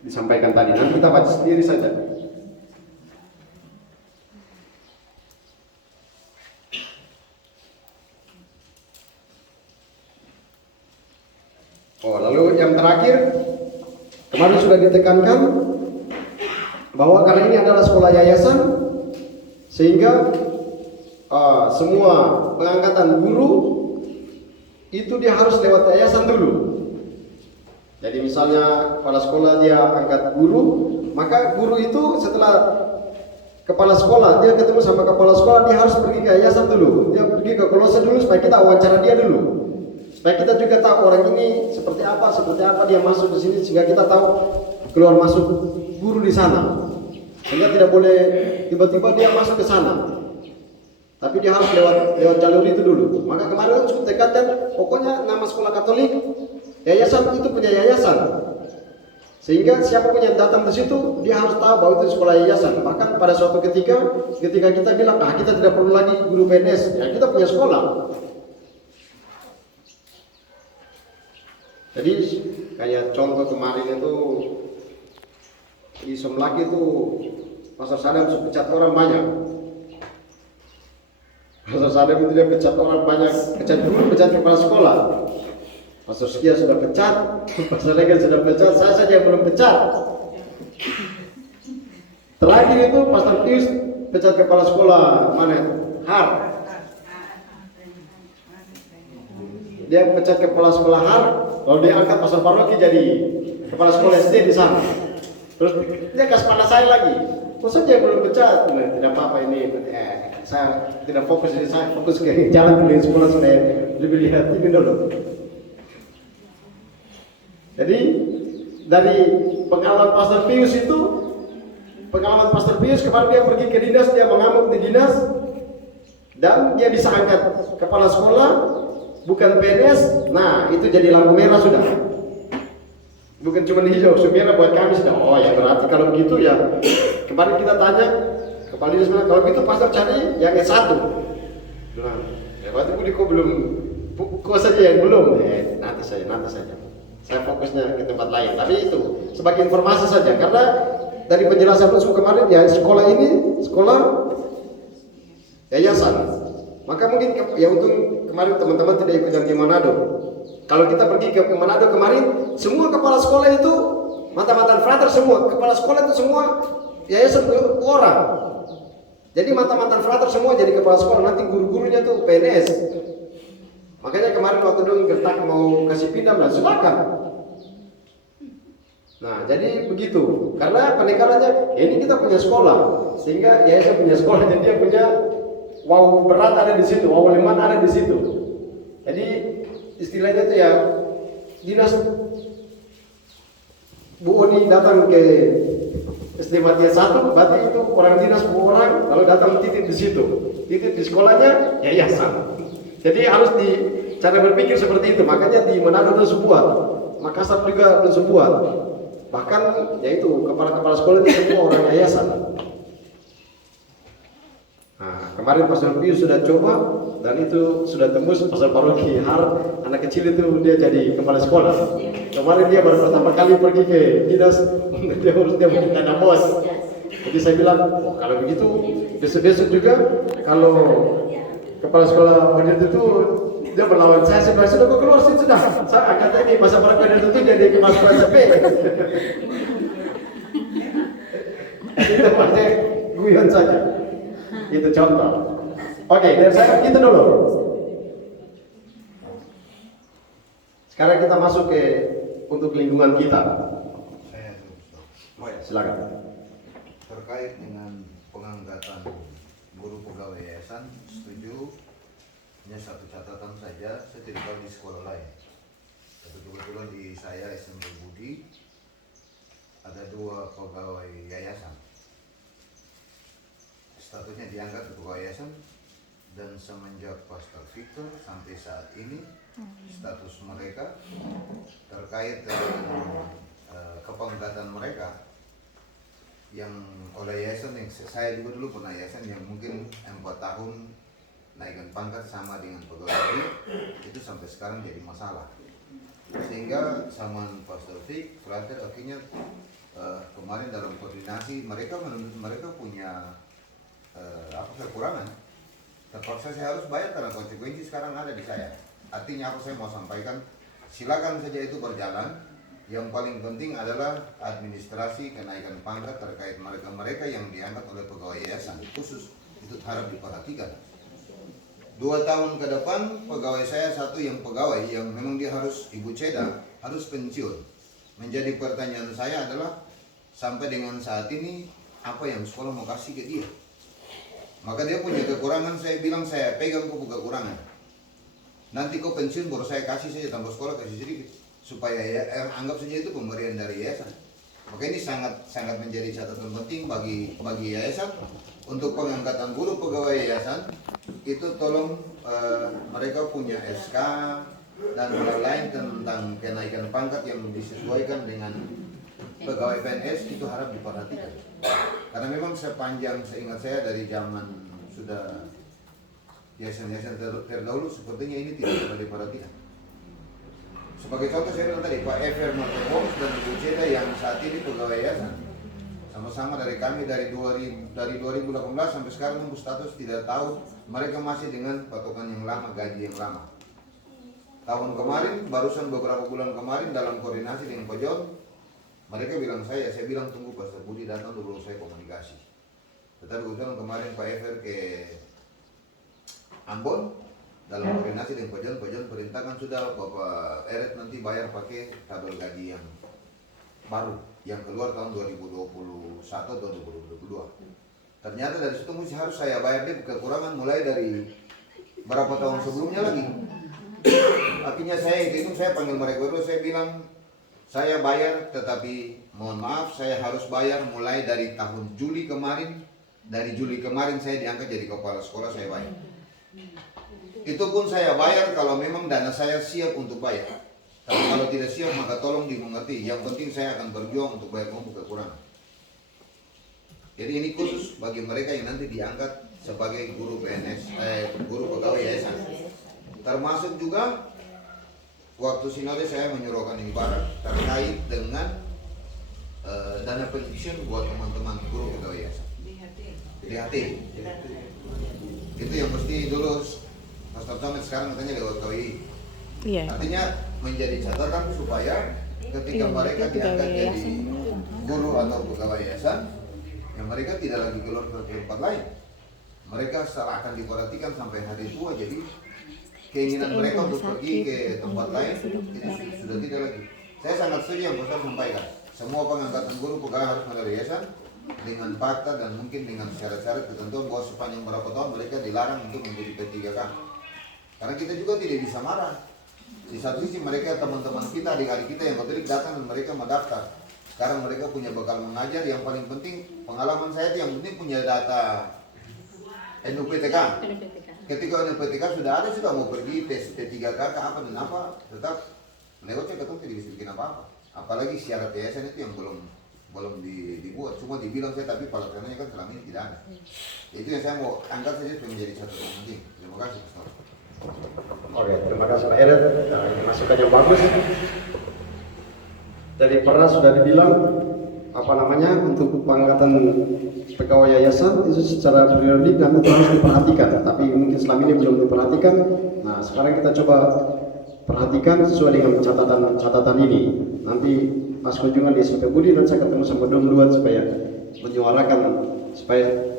disampaikan tadi. Nanti kita baca sendiri saja. Lalu yang terakhir, kemarin sudah ditekankan bahwa karena ini adalah sekolah yayasan, sehingga semua pengangkatan guru itu dia harus lewat yayasan dulu. Jadi misalnya kepala sekolah dia angkat guru, maka guru itu setelah kepala sekolah dia ketemu sama kepala sekolah, dia harus pergi ke yayasan dulu. Dia pergi ke kolose dulu supaya kita wawancara dia dulu. Supaya kita juga tahu orang ini seperti apa dia masuk di sini, sehingga kita tahu keluar masuk guru di sana. Sehingga tidak boleh tiba-tiba dia masuk ke sana. Tapi dia harus lewat jalur itu dulu. Maka kemarin cukup tekankan, pokoknya nama sekolah Katolik, yayasan itu punya yayasan. Sehingga siapapun yang datang di situ, dia harus tahu bahwa itu sekolah yayasan. Bahkan pada suatu ketika kita bilang, kita tidak perlu lagi guru PNS, ya kita punya sekolah. Jadi kayak contoh kemarin itu di Semlaki itu Pasar Sadam pecat orang banyak. Pastor Sadem itu dia pecat orang banyak, pecat guru, pecat kepala sekolah. Pastor Sekia sudah pecat, Pastor Regan sudah pecat, saya saja yang belum pecat. Terakhir itu Pastor Pius pecat kepala sekolah mana? Har. Dia pecat kepala sekolah Har, lalu dia angkat Pastor Paroki jadi kepala sekolah SD di sana. Terus dia kasih pada saya lagi. Kok saja yang belum pecat? Nah, tidak apa-apa ini. Saya tidak fokus ini, saya fokus ke jalan ke sekolah supaya lebih lihat ini dulu. Jadi dari pengalaman Pastor Pius itu, pengalaman Pastor Pius kemarin dia pergi ke dinas, dia mengamuk di dinas dan dia bisa angkat kepala sekolah bukan PNS. Nah itu jadi lampu merah sudah, bukan cuma hijau, merah buat kami sudah. Oh ya berarti kalau begitu ya kemarin kita tanya kepala dinas bilang kalau begitu Pastor cari yang S1. Bilang ya berarti kok belum, kok saja yang belum. Nanti saja. Saya fokusnya ke tempat lain. Tapi itu sebagai informasi saja karena dari penjelasan Rusuk kemarin ya sekolah ini sekolah yayasan. Maka mungkin ya untung kemarin teman-teman tidak ikut yang di Manado. Kalau kita pergi ke Manado kemarin, semua kepala sekolah itu mata-mata frater semua, kepala sekolah itu semua yayasan orang. Jadi mata-mata frater semua jadi kepala sekolah, nanti guru-gurunya tuh PNS. Makanya kemarin waktu dong Gertak mau kasih pindah, dan silakan. Nah jadi begitu, karena penekalannya ini kita punya sekolah, sehingga yayasan punya sekolah, jadi dia punya wow berat ada di situ, wow lemah ada di situ. Jadi istilahnya itu ya dinas Bu Oni datang ke SD Matias 1, berarti itu orang dinas Bu orang, lalu datang titip di situ, titip di sekolahnya yayasan. Jadi harus di cara berpikir seperti itu. Makanya di Manado itu sebuah, Makassar juga itu sebuah. Bahkan yaitu kepala-kepala sekolah itu semua orang yayasan. Nah, kemarin Pastor Pius sudah coba dan itu sudah tembus. Pastor Paroki Har, anak kecil itu dia jadi kepala sekolah. Kemarin dia baru pertama kali pergi ke dinas, dia punya dana bos. Jadi saya bilang, oh, kalau begitu besok-besok juga kalau kepala sekolah Wadir itu dia berlawan saya sudah kok keluar sih sudah. Saya angkat lagi masa para Wadir itu jadi kepala sekolah SMP. Itu pakai guyon saja. Itu contoh. Oke, dari saya itu dulu. Sekarang kita masuk ke untuk lingkungan kita. Silakan. Terkait dengan pengangkatan guru pegawai yayasan, setuju. Hanya satu catatan saja, saya tidak tahu di sekolah lain. Tapi kebetulan di saya SMP Budi ada 2 pegawai yayasan. Statusnya diangkat pegawai yayasan dan semenjak Pastor Victor sampai saat ini status mereka terkait dengan kepangkatan mereka yang oleh yayasan yang saya juga dulu pernah yayasan yang mungkin 4 tahun naikkan pangkat sama dengan pegawai itu sampai sekarang jadi masalah, sehingga sama Pastor Vic terakhir akhirnya kemarin dalam koordinasi mereka punya kekurangan, terpaksa saya harus bayar karena konsekuensi sekarang ada di saya. Artinya apa saya mau sampaikan, silakan saja itu berjalan. Yang paling penting adalah administrasi kenaikan pangkat terkait mereka yang diangkat oleh pegawai yayasan khusus itu harap diperhatikan. 2 tahun ke depan pegawai saya satu yang pegawai yang memang dia harus Ibu Ceda harus pensiun. Menjadi pertanyaan saya adalah sampai dengan saat ini apa yang sekolah mau kasih ke dia? Maka dia punya kekurangan, saya bilang saya pegang kekurangan. Nanti kau pensiun baru saya kasih saja, tambah sekolah kasih sedikit supaya anggap saja itu pemberian dari yayasan. Maka ini sangat menjadi catatan penting bagi yayasan untuk pengangkatan guru pegawai yayasan itu tolong mereka punya SK dan lain-lain tentang kenaikan pangkat yang disesuaikan dengan pegawai PNS itu harap diperhatikan. Karena memang sepanjang seingat saya dari zaman sudah yayasan-yayasan terdahulu sepertinya ini tidak pernah diperhatikan. Sebagai contoh saya bilang tadi Pak Ever Martebong dan Ibu Ceda yang saat ini pegawai yayasan sama-sama dari kami dari 2018 sampai sekarang nunggu status tidak tahu mereka masih dengan patokan yang lama, gaji yang lama. Tahun kemarin, barusan beberapa bulan kemarin dalam koordinasi dengan Pojok, mereka bilang saya bilang tunggu Pastor Budi datang dulu saya komunikasi. Tetapi kebetulan kemarin Pak Ever ke Ambon, dalam koordinasi dengan Pojok perintahkan sudah Bapak Eret nanti bayar pakai tabel gaji yang baru, yang keluar tahun 2021 atau 2022. Ternyata dari situ mesti harus saya bayar dia kekurangan mulai dari berapa tahun sebelumnya lagi. Akhirnya saya panggil mereka dulu, saya bilang saya bayar, tetapi mohon maaf saya harus bayar mulai dari tahun Juli kemarin. Dari Juli kemarin saya diangkat jadi kepala sekolah, saya bayar. Itu pun saya bayar kalau memang dana saya siap untuk bayar. Tapi kalau tidak siap maka tolong dimengerti. Yang penting saya akan berjuang untuk bayar kamu kekurangan. Jadi ini khusus bagi mereka yang nanti diangkat sebagai guru PNS, guru pegawai yayasan. Termasuk juga waktu sinode saya menyuruhkan ibarat terkait dengan dana pensiun buat teman-teman guru pegawai yayasan. DHT. Itu yang mesti dulu Pastor Tomet sekarang katanya lewat KWI. Iya. Artinya menjadi catatan supaya ketika mereka diangkat jadi guru atau pegawai yayasan, yang mereka tidak lagi keluar ke tempat lain. Mereka setelah akan diperhatikan sampai hari tua, jadi keinginan mereka untuk pergi ke tempat lain itu sudah tidak lagi. Saya sangat setuju yang Pastor sampaikan. Semua pengangkatan guru pegawai harus melalui yayasan dengan fakta dan mungkin dengan syarat-syarat ketentuan bahwa sepanjang berapa tahun mereka dilarang untuk menjadi P3K. Karena kita juga tidak bisa marah. Di satu sisi mereka teman-teman kita, adik-adik kita yang Katolik datang dan mereka mendaftar. Sekarang mereka punya bekal mengajar, yang paling penting pengalaman saya itu yang penting punya data NUPTK. Ketika NUPTK sudah ada, sudah mau pergi tes P3K apa dan apa, tetap lewatnya ketemu tidak bisa bikin apa-apa. Apalagi syarat yayasan itu yang belum dibuat, cuma dibilang saya, tapi pelaksananya kan selama ini tidak ada. Itu yang saya mau angkat saja supaya menjadi satu yang penting. Terima kasih Pastor. Oke, terima kasih Pak Eret. Ini masukan yang bagus. Jadi pernah sudah dibilang untuk pengangkatan pegawai yayasan itu secara periodik dan itu harus diperhatikan. Tapi mungkin selama ini belum diperhatikan. Nah, sekarang kita coba perhatikan sesuai dengan catatan ini. Nanti pas kunjungan di SMP Budi dan saya ketemu sama Dom Luan supaya menyuarakan supaya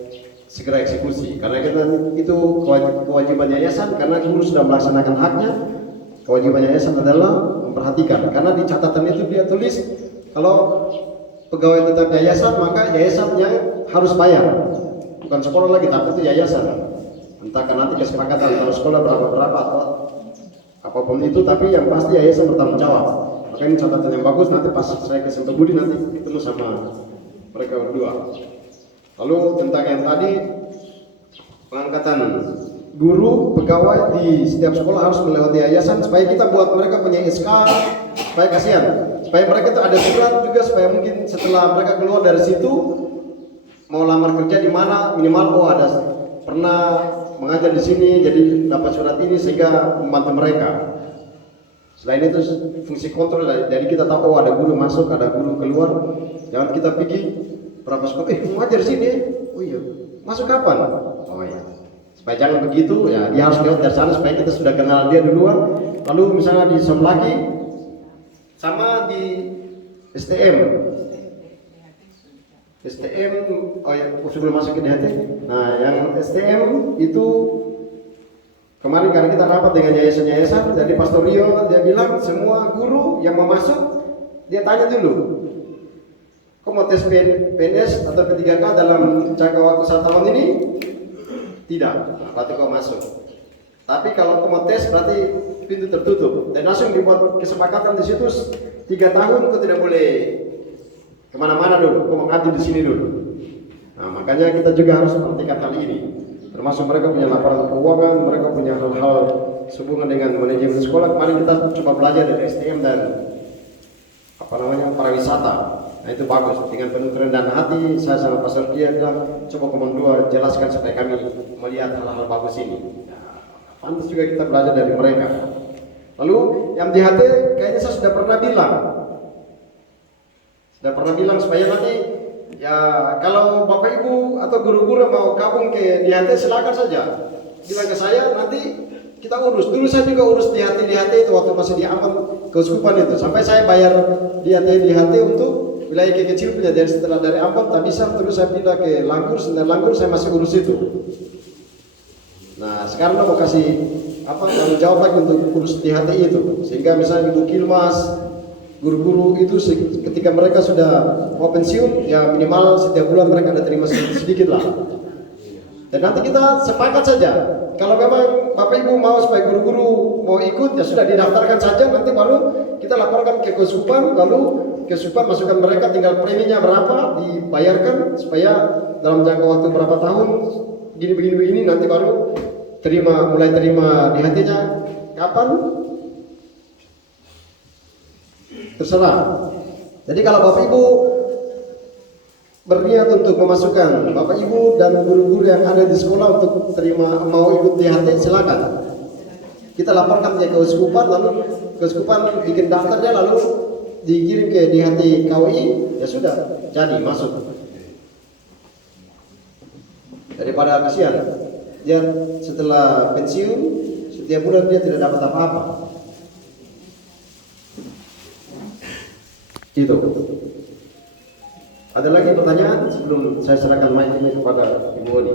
segera eksekusi. Karena kita itu kewajiban yayasan, karena guru sudah melaksanakan haknya. Kewajiban yayasan adalah memperhatikan. Karena di catatan itu dia tulis kalau pegawai tetap yayasan maka yayasannya harus bayar. Bukan sekolah lagi, tapi itu yayasan. Entah karena nanti kesepakatan antara sekolah berapa atau apapun itu, tapi yang pasti yayasan bertanggung jawab. Maka ini catatan yang bagus. Nanti pas saya ke SMP Budi nanti ketemu sama mereka berdua. Lalu tentang yang tadi pengangkatan guru pegawai di setiap sekolah harus melewati yayasan supaya kita buat mereka punya SK, supaya kasihan, supaya mereka itu ada surat juga supaya mungkin setelah mereka keluar dari situ mau lamar kerja di mana minimal ada pernah mengajar di sini jadi dapat surat ini sehingga membantu mereka. Selain itu fungsi kontrol, jadi kita tahu ada guru masuk, ada guru keluar. Jangan kita pergi berapa sekolah, mau ngajar sini, oh iya, masuk kapan? Oh iya, supaya jangan begitu, ya dia harus lewat dari sana supaya kita sudah kenal dia duluan. Lalu misalnya di Somlaki, sama di STM, oh ya, sebelum masuk ke DHT. Nah, yang STM itu kemarin karena kita rapat dengan yayasan-yayasan, jadi Pastor Rio dia bilang semua guru yang mau masuk, dia tanya dulu, kau mau tes PNS atau P3K dalam jangka waktu 1 tahun ini? Tidak, berarti kau masuk. Tapi kalau kau mau tes berarti pintu tertutup dan langsung dibuat kesepakatan di situ 3 tahun kau tidak boleh kemana-mana dulu, kau mengaji di sini dulu. Nah, makanya kita juga harus perhatikan hal ini. Termasuk mereka punya laporan keuangan, mereka punya hal-hal sehubungan dengan manajemen sekolah. Kemarin kita coba belajar dari STM dan pariwisata. Nah itu bagus, dengan penuh kerendahan hati saya sama Pastor Kia bilang coba Komando 2 jelaskan supaya kami melihat hal-hal bagus ini. Nah, pantas juga kita belajar dari mereka. Lalu yang di HT kayaknya saya sudah pernah bilang supaya nanti ya kalau Bapak Ibu atau guru-guru mau gabung ke DHT silakan saja. bilang ke saya nanti kita urus. Dulu saya juga urus di HT itu waktu masih di Ambon keuskupan itu. Sampai saya bayar di HT untuk wilayah kecil punya. Dan setelah dari Ambon tak bisa, terus saya pindah ke Langgur. Setelah Langgur saya masih urus itu. Nah sekarang mau kasih tanggung jawab lagi untuk urus di HT itu. Sehingga misalnya Ibu Kilmas, guru-guru itu ketika mereka sudah mau pensiun, ya minimal setiap bulan mereka ada terima sedikit lah. Dan nanti kita sepakat saja. Kalau memang Bapak Ibu mau supaya guru-guru mau ikut, ya sudah didaftarkan saja. Nanti baru kita laporkan ke Keuskupan, lalu Keuskupan masukkan mereka, tinggal preminya berapa dibayarkan supaya dalam jangka waktu berapa tahun begini nanti baru mulai terima di hatinya kapan terserah. Jadi kalau Bapak Ibu berniat untuk memasukkan Bapak Ibu dan guru-guru yang ada di sekolah untuk mau ikut DHT, silakan. Kita laporkan ke Keuskupan, lalu Keuskupan bikin daftarnya, lalu dikirim ke DHT KUI, ya sudah jadi masuk. Daripada kasihan dia setelah pensiun setiap bulan dia tidak dapat apa-apa. Itu. Ada lagi pertanyaan sebelum saya serahkan mic ini kepada Ibu Oni?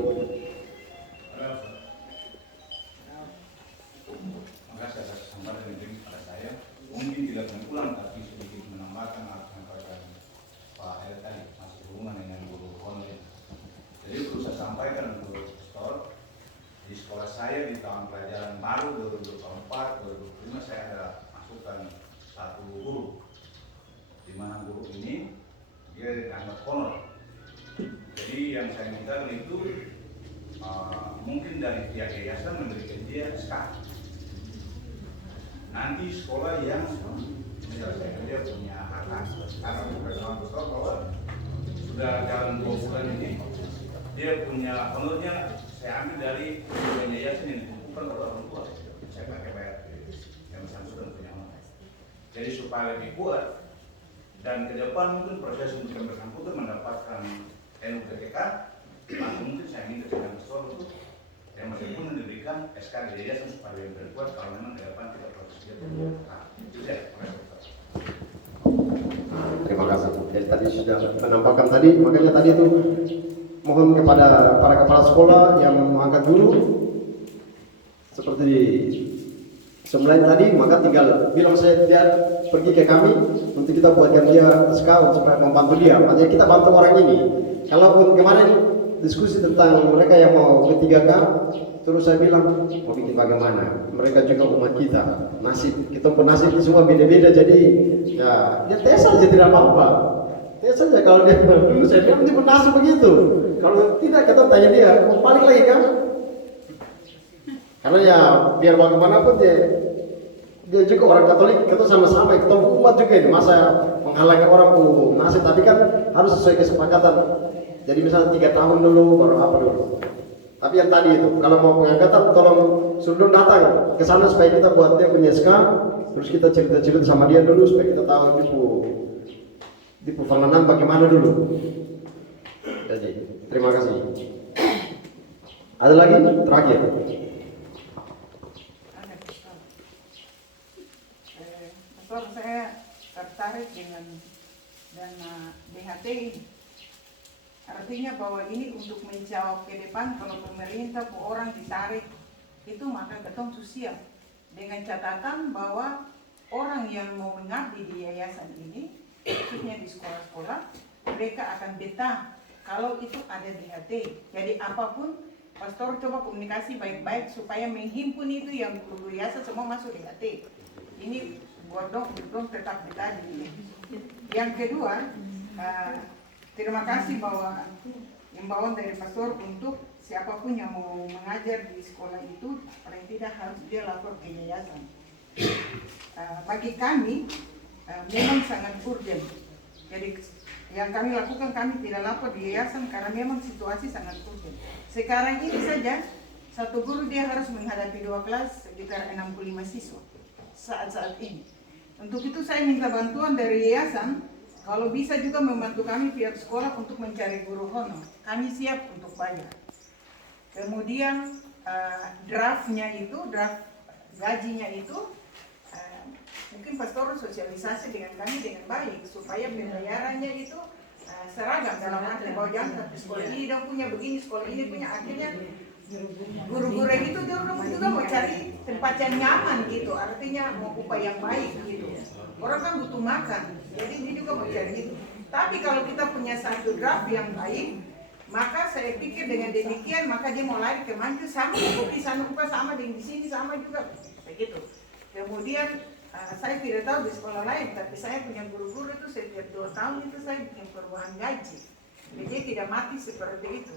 Makasih atas kesempatan yang diberikan kepada saya. Mungkin tidak mengulang, tapi sedikit menambahkan apa yang disampaikan Pak Ed tadi, masih berhubungan dengan guru online. Jadi perlu saya sampaikan untuk Pastor, di sekolah saya di tahun pelajaran baru 2024-2025 saya ada masukkan satu guru, di mana guru ini dia dianggap honor. Jadi yang saya minta itu mungkin dari pihak yayasan memberikan dia SK. Nanti sekolah yang menyelesaikan dia punya hak karena profesional besar bahwa sudah jalan 2 bulan ini dia punya honornya saya ambil dari yayasan yang dikumpulkan oleh orang tua. Saya pakai bayar yang bersangkutan punya honor. Jadi supaya lebih kuat dan ke depan mungkin proses untuk yang bersangkutan mendapatkan NUPTK, langsung mungkin saya minta dengan Pastor untuk yang masih pun diberikan SK di yayasan supaya lebih berkuat kalau memang ke depan tidak proses dia. Itu saja. Terima kasih. Jadi tadi sudah menampakkan tadi, makanya tadi itu mohon kepada para kepala sekolah yang mengangkat guru seperti selain tadi, maka tinggal bilang saya dia pergi ke kami untuk kita buatkan dia SK supaya membantu dia. Makanya kita bantu orang ini. Kalaupun kemarin diskusi tentang mereka yang mau ke-3K, terus saya bilang mau bikin bagaimana? Mereka juga umat kita. Nasib kita pun nasib semua beda-beda. Jadi ya dia tes saja tidak apa-apa. Tes saja kalau dia dulu saya bilang dia pun nasib begitu. Kalau tidak kita tanya dia, balik lagi kan? Karena ya biar bagaimanapun dia juga orang Katolik, kita sama-sama kita umat juga ini, masa menghalangi orang nasib, tapi kan harus sesuai kesepakatan. Jadi misalnya 3 tahun dulu baru apa dulu. Tapi yang tadi itu, kalau mau pengangkatan tolong suruh datang ke sana supaya kita buat dia punya SK, terus kita cerita-cerita sama dia dulu supaya kita tahu di Fernandan bagaimana dulu. Jadi terima kasih. Ada lagi terakhir? Pastor, saya tertarik dengan dana DHT ini. Artinya bahwa ini untuk menjawab ke depan kalau pemerintah orang ditarik itu maka ketong sosial dengan catatan bahwa orang yang mau mengabdi di yayasan ini khususnya di sekolah-sekolah mereka akan betah kalau itu ada DHT. Jadi apapun Pastor coba komunikasi baik-baik supaya menghimpun itu yang guru yayasan semua masuk DHT. Ini buat dong tetap betah di. Yang kedua, terima kasih bahwa imbauan dari Pastor untuk siapapun yang mau mengajar di sekolah itu paling tidak harus dia lapor ke yayasan. Bagi kami memang sangat urgent. Jadi yang kami lakukan kami tidak lapor di yayasan karena memang situasi sangat urgent. Sekarang ini saja satu guru dia harus menghadapi 2 kelas sekitar 65 siswa saat-saat ini. Untuk itu saya minta bantuan dari yayasan. Kalau bisa juga membantu kami pihak sekolah untuk mencari guru honor, kami siap untuk bayar. Kemudian draftnya itu, draft gajinya itu, mungkin pastor sosialisasi dengan kami dengan baik supaya pembayarannya itu seragam, dalam arti bahwa jangan sekolah ini dong punya begini, sekolah ini punya, akhirnya guru-guru itu juga mau cari tempat yang nyaman gitu, artinya mau upaya yang baik gitu. Orang kan butuh makan, jadi dia juga mau cari itu. Tapi kalau kita punya satu draft yang baik, maka saya pikir dengan demikian maka dia mau lari ke Manju sama di sana sama dengan di sini sama juga begitu. Kemudian saya tidak tahu di sekolah lain, tapi saya punya guru-guru itu setiap 2 tahun itu saya bikin perubahan gaji. Jadi dia tidak mati seperti itu.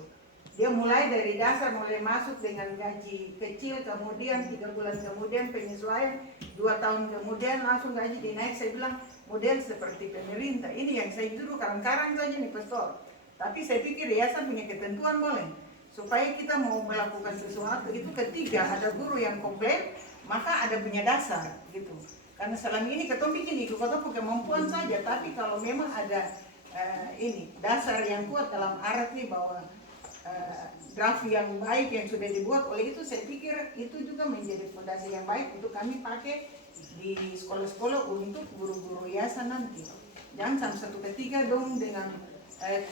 Dia mulai dari dasar, mulai masuk dengan gaji kecil, kemudian 3 bulan kemudian penyesuaian, 2 tahun kemudian langsung gaji dinaik. Saya bilang model seperti pemerintah. Ini yang saya dulu karang-karang saja nih pastor. Tapi saya pikir yayasan punya ketentuan boleh. Supaya kita mau melakukan sesuatu itu ketika ada guru yang komplain, maka ada punya dasar gitu. Karena selama ini kita bikin itu kita punya kemampuan saja, tapi kalau memang ada ini dasar yang kuat dalam arti bahwa draft yang baik yang sudah dibuat oleh itu, saya pikir itu juga menjadi fondasi yang baik untuk kami pakai di sekolah-sekolah untuk guru-guru yayasan nanti. Jangan sampai satu ketika dong dengan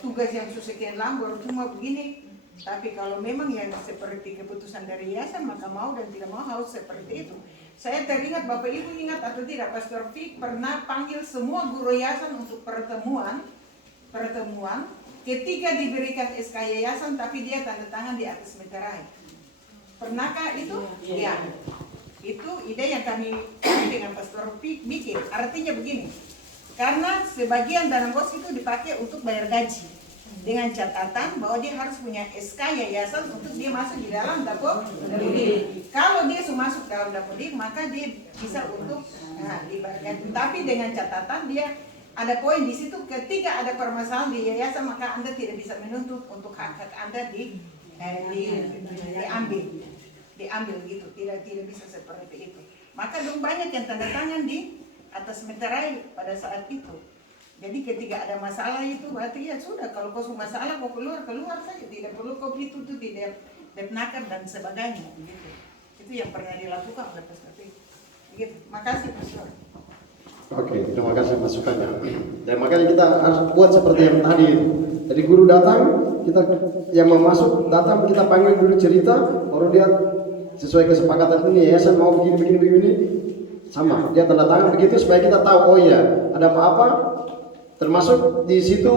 tugas yang sekian lama cuma begini. Tapi kalau memang yang seperti keputusan dari yayasan maka mau dan tidak mau harus seperti itu. Saya teringat Bapak Ibu ingat atau tidak, Pastor Fik pernah panggil semua guru yayasan untuk pertemuan ketika diberikan SK yayasan tapi dia tanda tangan di atas meterai. Pernahkah itu? Ya. Itu ide yang kami dengan Pastor Fik bikin. Artinya begini, karena sebagian dana bos itu dipakai untuk bayar gaji. Dengan catatan bahwa dia harus punya SK yayasan untuk dia masuk di dalam dapur didik. Kalau dia sudah masuk dalam dapur didik, maka dia bisa untuk dibayar. Tapi dengan catatan dia ada poin di situ, ketika ada permasalahan di yayasan maka Anda tidak bisa menuntut untuk hak-hak Anda diambil gitu, tidak bisa seperti itu. Maka dong banyak yang tanda tangan di atas meterai pada saat itu. Jadi ketika ada masalah itu berarti ya sudah, kalau kau masalah kau keluar saja, tidak perlu kau itu tuh tidak depnakan dan sebagainya gitu. Itu yang pernah dilakukan oleh Pastor Fik. Begitu. Makasih Pastor. Oke, terima kasih masukannya. Dan makanya kita harus buat seperti yang tadi. Jadi guru datang, kita yang mau masuk datang kita panggil dulu cerita, baru dia sesuai kesepakatan ini yayasan mau begini sama. Dia tanda tangan begitu supaya kita tahu oh iya ada apa-apa. Termasuk di situ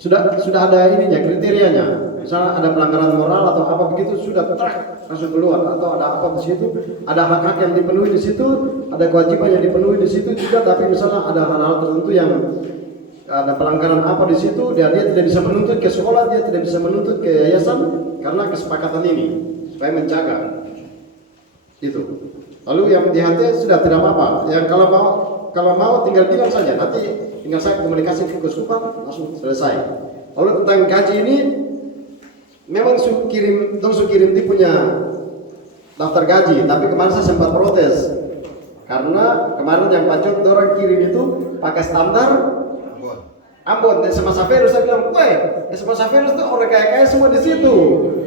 sudah ada ininya kriterianya. Misalnya ada pelanggaran moral atau apa begitu sudah langsung keluar, atau ada apa di situ, ada hak-hak yang dipenuhi di situ, ada kewajiban yang dipenuhi di situ juga. Tapi misalnya ada hal-hal tertentu yang ada pelanggaran apa di situ, dia tidak bisa menuntut ke sekolah, dia tidak bisa menuntut ke yayasan karena kesepakatan ini supaya menjaga itu. Lalu yang di hati sudah tidak apa-apa. Yang kalau mau tinggal bilang saja, nanti tinggal saya komunikasi ke Kuskupan langsung selesai. Lalu tentang gaji ini memang kirim dia punya daftar gaji, tapi kemarin saya sempat protes karena kemarin yang Pak orang kirim itu pakai standar Ambon dan SMA Saferus. Saya bilang, SMA Saferus tuh orang kaya-kaya semua di situ.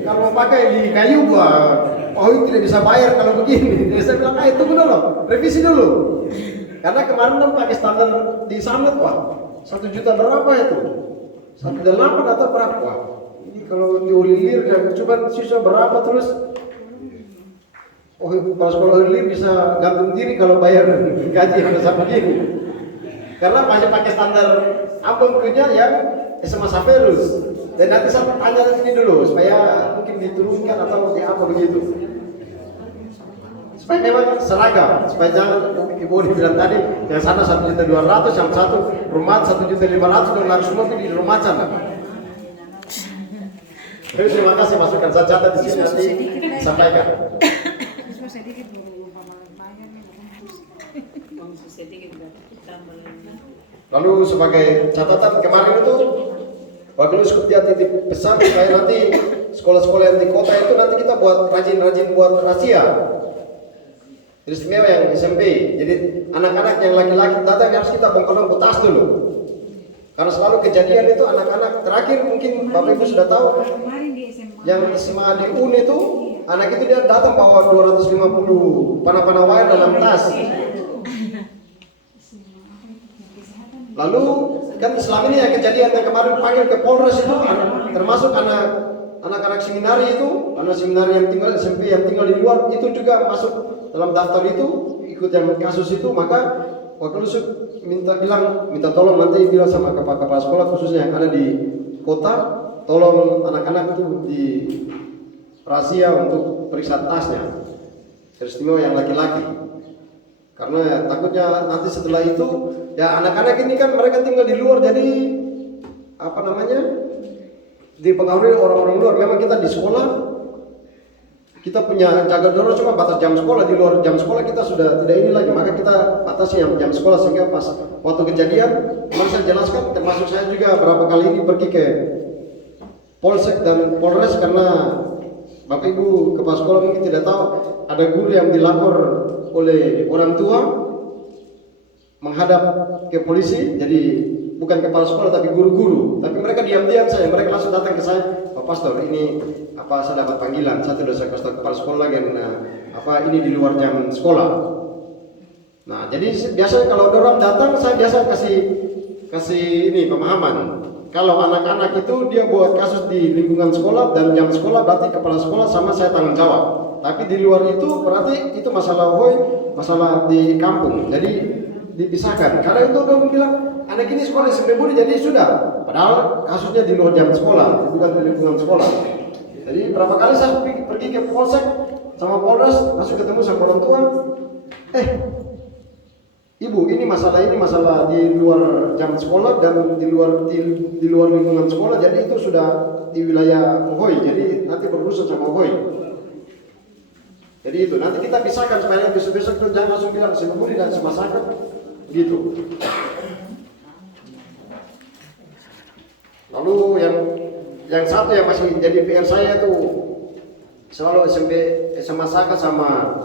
Kalau mau pakai di kayu itu tidak bisa bayar kalau begini. Jadi saya bilang, tunggu dulu, revisi dulu. Karena kemarin dong pakai standar di Summit Pak, 1 juta berapa itu? 1,8 atau berapa? Ini kalau diulir dan coba siswa berapa terus? Kalau sekolah hilir bisa gantung diri kalau bayar gaji yang sama begini. Karena masih pakai standar Ambon punya yang SMA Saferus. Dan nanti saya tanya ini dulu supaya mungkin diturunkan atau di apa begitu. Supaya memang seragam, supaya jangan Ibu dibilang tadi yang sana 1.200.000, yang satu rumah 1.500.000 dan harus semua di rumah sana. Terima kasih masukan saya catat di sini nanti sampaikan. Lalu sebagai catatan kemarin itu Wakil Uskup dia titip pesan supaya nanti sekolah-sekolah yang di kota itu nanti kita buat rajin-rajin buat rahasia. Istimewa yang SMP. Jadi anak-anak yang laki-laki datang harus kita bongkar tas dulu. Karena selalu kejadian itu anak-anak terakhir mungkin Bapak Ibu sudah tahu yang SMA di UN itu anak itu dia datang bawa 250 panah-panah wayar dalam tas. Lalu kan selama ini yang kejadian yang kemarin panggil ke Polres itu termasuk anak-anak seminari itu, anak seminari yang tinggal SMP yang tinggal di luar itu juga masuk dalam daftar itu, ikut yang kasus itu. Maka wakil Lusuk minta tolong nanti bilang sama kepala sekolah khususnya yang ada di kota, tolong anak-anak itu di rahasia untuk periksa tasnya, teristimewa yang laki-laki. Karena takutnya nanti setelah itu ya anak-anak ini kan mereka tinggal di luar, jadi apa namanya, dipengaruhi orang-orang luar. Memang kita di sekolah kita punya jaga dorong cuma batas jam sekolah, di luar jam sekolah kita sudah tidak ini lagi, maka kita batasi yang jam sekolah. Sehingga pas waktu kejadian kemarin saya jelaskan, termasuk saya juga berapa kali ini pergi ke Polsek dan Polres karena Bapak Ibu kepala sekolah mungkin tidak tahu ada guru yang dilapor oleh orang tua menghadap ke polisi. Jadi bukan kepala sekolah tapi guru-guru, tapi mereka diam-diam saja, mereka langsung datang ke saya, Pak Pastor, ini apa saya dapat panggilan, saya tidak usah kasih tahu kepala sekolah lagi, ini di luar jam sekolah. Nah, jadi biasanya kalau orang datang saya biasa kasih ini pemahaman. Kalau anak-anak itu dia buat kasus di lingkungan sekolah dan jam sekolah, berarti kepala sekolah sama saya tanggung jawab. Tapi di luar itu berarti itu masalah masalah di kampung. Jadi dipisahkan. Karena itu orang bilang anak ini sekolah SMP Budi jadi sudah. Padahal kasusnya di luar jam sekolah, bukan di lingkungan sekolah. Jadi berapa kali saya pergi ke Polsek sama Polres, langsung ketemu sama orang tua. Ibu, ini masalah di luar jam sekolah dan di luar lingkungan sekolah, jadi itu sudah di wilayah Ohoi, jadi nanti berurusan sama Ohoi. Jadi itu nanti kita pisahkan supaya besok-besok itu jangan langsung bilang sama Budi dan sama Saka gitu. Lalu yang satu yang masih jadi PR saya tuh selalu sama Saka sama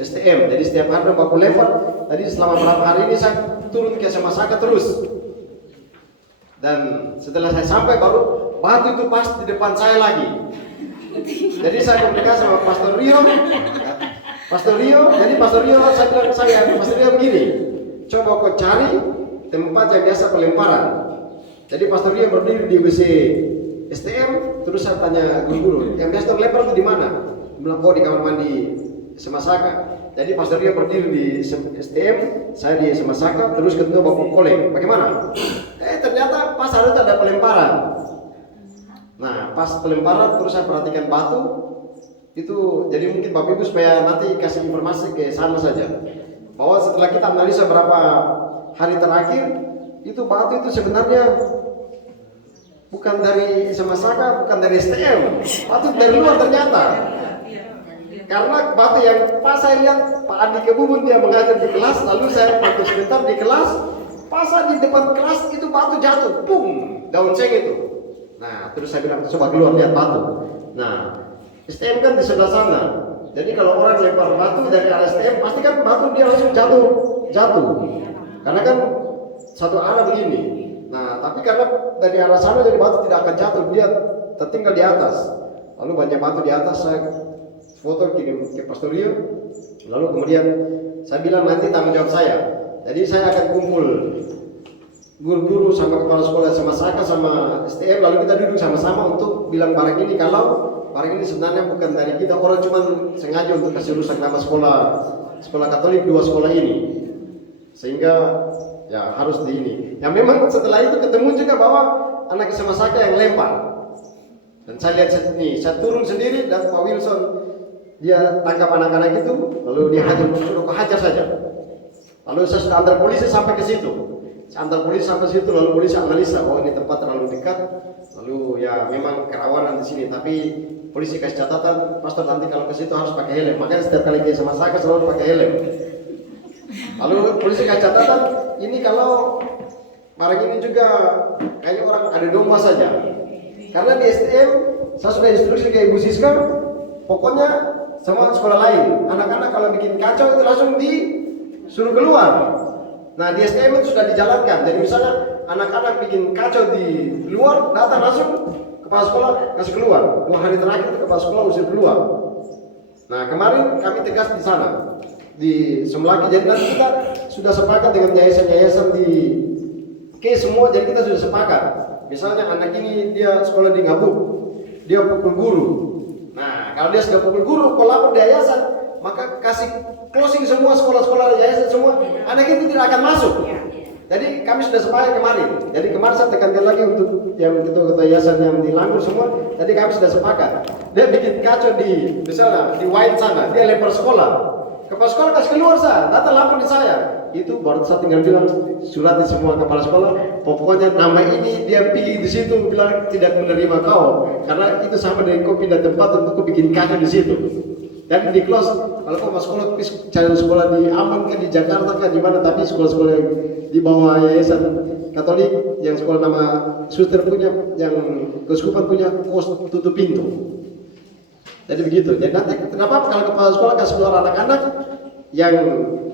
STM. Jadi setiap hari baku lewat. Tadi selama beberapa hari ini saya turun ke SMA Saka terus. Dan setelah saya sampai baru batu itu pas di depan saya lagi. Jadi saya komunikasi sama Pastor Rio. Jadi Pastor Rio saya bilang ke saya, Pastor Rio begini, coba kau cari tempat yang biasa pelemparan. Jadi Pastor Rio berdiri di WC STM, terus saya tanya guru-guru, yang biasa lempar itu di mana? Bilang, oh di kamar mandi SMA Saka. Jadi Pastor Rio berdiri di STM, saya di SMA Saka, terus ketemu Bapak Koleng. Bagaimana? Ternyata pas harus ada pelemparan. Nah, pas pelemparan terus saya perhatikan batu itu, jadi mungkin Bapak Ibu supaya nanti kasih informasi ke sana saja. Bahwa setelah kita analisa berapa hari terakhir, itu batu itu sebenarnya bukan dari SMA Saka, bukan dari STM. Batu dari luar ternyata. Karena batu yang pas saya lihat Pak Andi Kebubun dia mengajar di kelas, lalu saya waktu sebentar di kelas, pas di depan kelas itu batu jatuh, pum, daun seng itu. Nah, terus saya bilang coba keluar lihat batu. Nah, STM kan di sebelah sana. Jadi kalau orang lempar batu dari arah STM, pasti kan batu dia langsung jatuh. Karena kan satu arah begini. Nah, tapi karena dari arah sana jadi batu tidak akan jatuh, dia tertinggal di atas. Lalu banyak batu di atas, saya foto kirim ke Pastor Rio. Lalu kemudian saya bilang nanti tanggung jawab saya. Jadi saya akan kumpul guru-guru sama kepala sekolah sama Saka sama STM, lalu kita duduk sama-sama untuk bilang barang ini kalau barang ini sebenarnya bukan dari kita, orang cuma sengaja untuk kasih rusak nama sekolah Katolik dua sekolah ini, sehingga ya harus di ini. Yang memang setelah itu ketemu juga bahwa anak SMA Saka yang lempar, dan saya lihat ini, saya turun sendiri dan Pak Wilson dia tangkap anak-anak itu, lalu dia hajar saja. Lalu saya sudah antar polisi sampai ke situ. Saya antar polisi sampai situ, lalu polisi analisa, oh ini tempat terlalu dekat, lalu ya memang kerawanan di sini. Tapi polisi kasih catatan, Pastor nanti kalau ke situ harus pakai helm. Makanya setiap kali dia sama Saka selalu pakai helm. Lalu polisi kasih catatan, ini kalau barang ini juga kayaknya orang ada domba saja. Karena di STM saya sudah instruksi ke Ibu Siska, pokoknya semua sekolah lain, anak-anak kalau bikin kacau itu langsung disuruh keluar. Nah di STM itu sudah dijalankan. Jadi misalnya anak-anak bikin kacau di luar, datang langsung kepala sekolah kasih keluar. 2 hari terakhir itu kepala sekolah usir keluar. Nah kemarin kami tegas di sana di Semlaki, jadi nanti kita sudah sepakat dengan yayasan-yayasan di semua, jadi kita sudah sepakat. Misalnya anak ini dia sekolah di Ngabuk, dia pukul guru. Nah kalau dia sudah pukul guru, kalau lapor di yayasan, maka kasih closing semua sekolah-sekolah yayasan semua, anak itu tidak akan masuk. Jadi kami sudah sepakat kemarin. Jadi kemarin saya tekankan lagi untuk yang ketua-ketua yayasan yang di Langgur semua. Jadi kami sudah sepakat. Dia bikin kacau di misalnya di White sana, dia lempar sekolah. Kepala sekolah kasih keluar saya, datang lapor di saya. Itu baru saya tinggal bilang surat di semua kepala sekolah. Pokoknya nama ini dia pilih di situ, bilang tidak menerima kau karena itu sama dengan kau pindah tempat untuk kau bikin kacau di situ. Dan di close, kalau kau masuk sekolah, cari sekolah di Aman kan, di Jakarta kan, di mana, tapi sekolah-sekolah yang di bawah yayasan Katolik, yang sekolah nama suster punya, yang keuskupan punya, kos tutup pintu. Jadi begitu. Jadi nanti kenapa kalau kepala sekolah kasih keluar anak-anak yang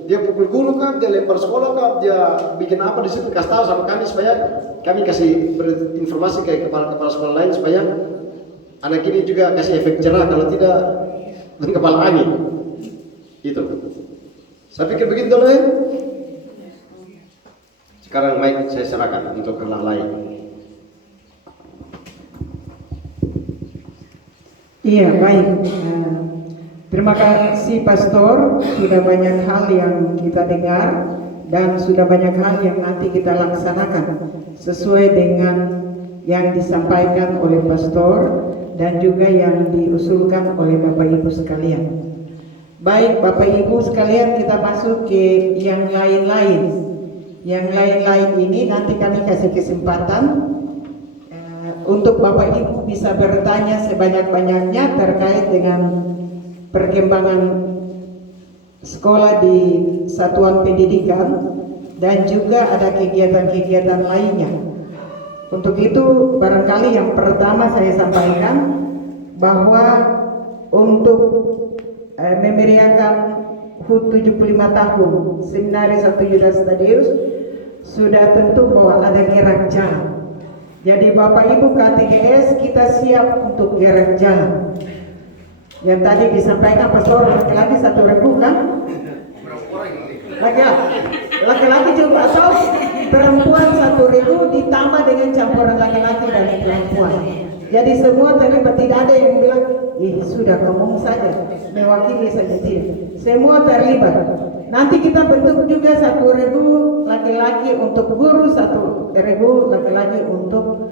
dia pukul guru kan, dia lempar sekolah kan, dia bikin apa di situ, kasih tahu sama kami supaya kami kasih informasi ke kepala-kepala sekolah lain supaya anak ini juga kasih efek jerah, kalau tidak dan kepala angin. Itu. Saya pikir begitu dulu ya. Sekarang mic saya serahkan untuk hal lain. Iya, baik. Terima kasih Pastor, sudah banyak hal yang kita dengar dan sudah banyak hal yang nanti kita laksanakan sesuai dengan yang disampaikan oleh Pastor dan juga yang diusulkan oleh Bapak Ibu sekalian. Baik Bapak Ibu sekalian, kita masuk ke yang lain-lain. Yang lain-lain ini nanti kami kasih kesempatan untuk Bapak Ibu bisa bertanya sebanyak-banyaknya terkait dengan perkembangan sekolah di satuan pendidikan dan juga ada kegiatan-kegiatan lainnya. Untuk itu barangkali yang pertama saya sampaikan bahwa untuk memeriahkan HUT 75 tahun Seminari 1 Yudas Tadeus sudah tentu bahwa ada gerak jalan. Jadi Bapak Ibu KTGS kita siap untuk gerak jalan. Yang tadi disampaikan Pastor, laki-laki 1.000 kan? Laki-laki juga atau perempuan 1.000 ditambah dengan campuran laki-laki dan perempuan. Jadi semua terlibat, tidak ada yang bilang, sudah ngomong saja, mewakili saja, tidak. Semua terlibat. Nanti kita bentuk juga 1.000 laki-laki untuk guru, 1.000 laki-laki untuk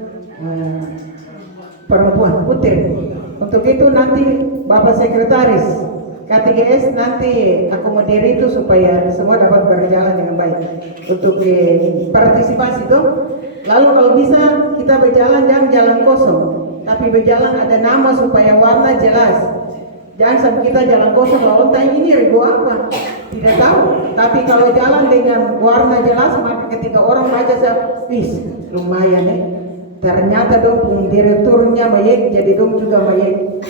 perempuan putri. Untuk itu nanti Bapak Sekretaris KTGS nanti akomodir itu supaya semua dapat berjalan dengan baik untuk partisipasi itu. Lalu kalau bisa kita berjalan jangan jalan kosong, tapi berjalan ada nama supaya warna jelas. Jangan sampai kita jalan kosong lalu tanya ini ribu apa, tidak tahu. Tapi kalau jalan dengan warna jelas, maka ketika orang baca lumayan ternyata dong direkturnya mayek, jadi dong juga mayek.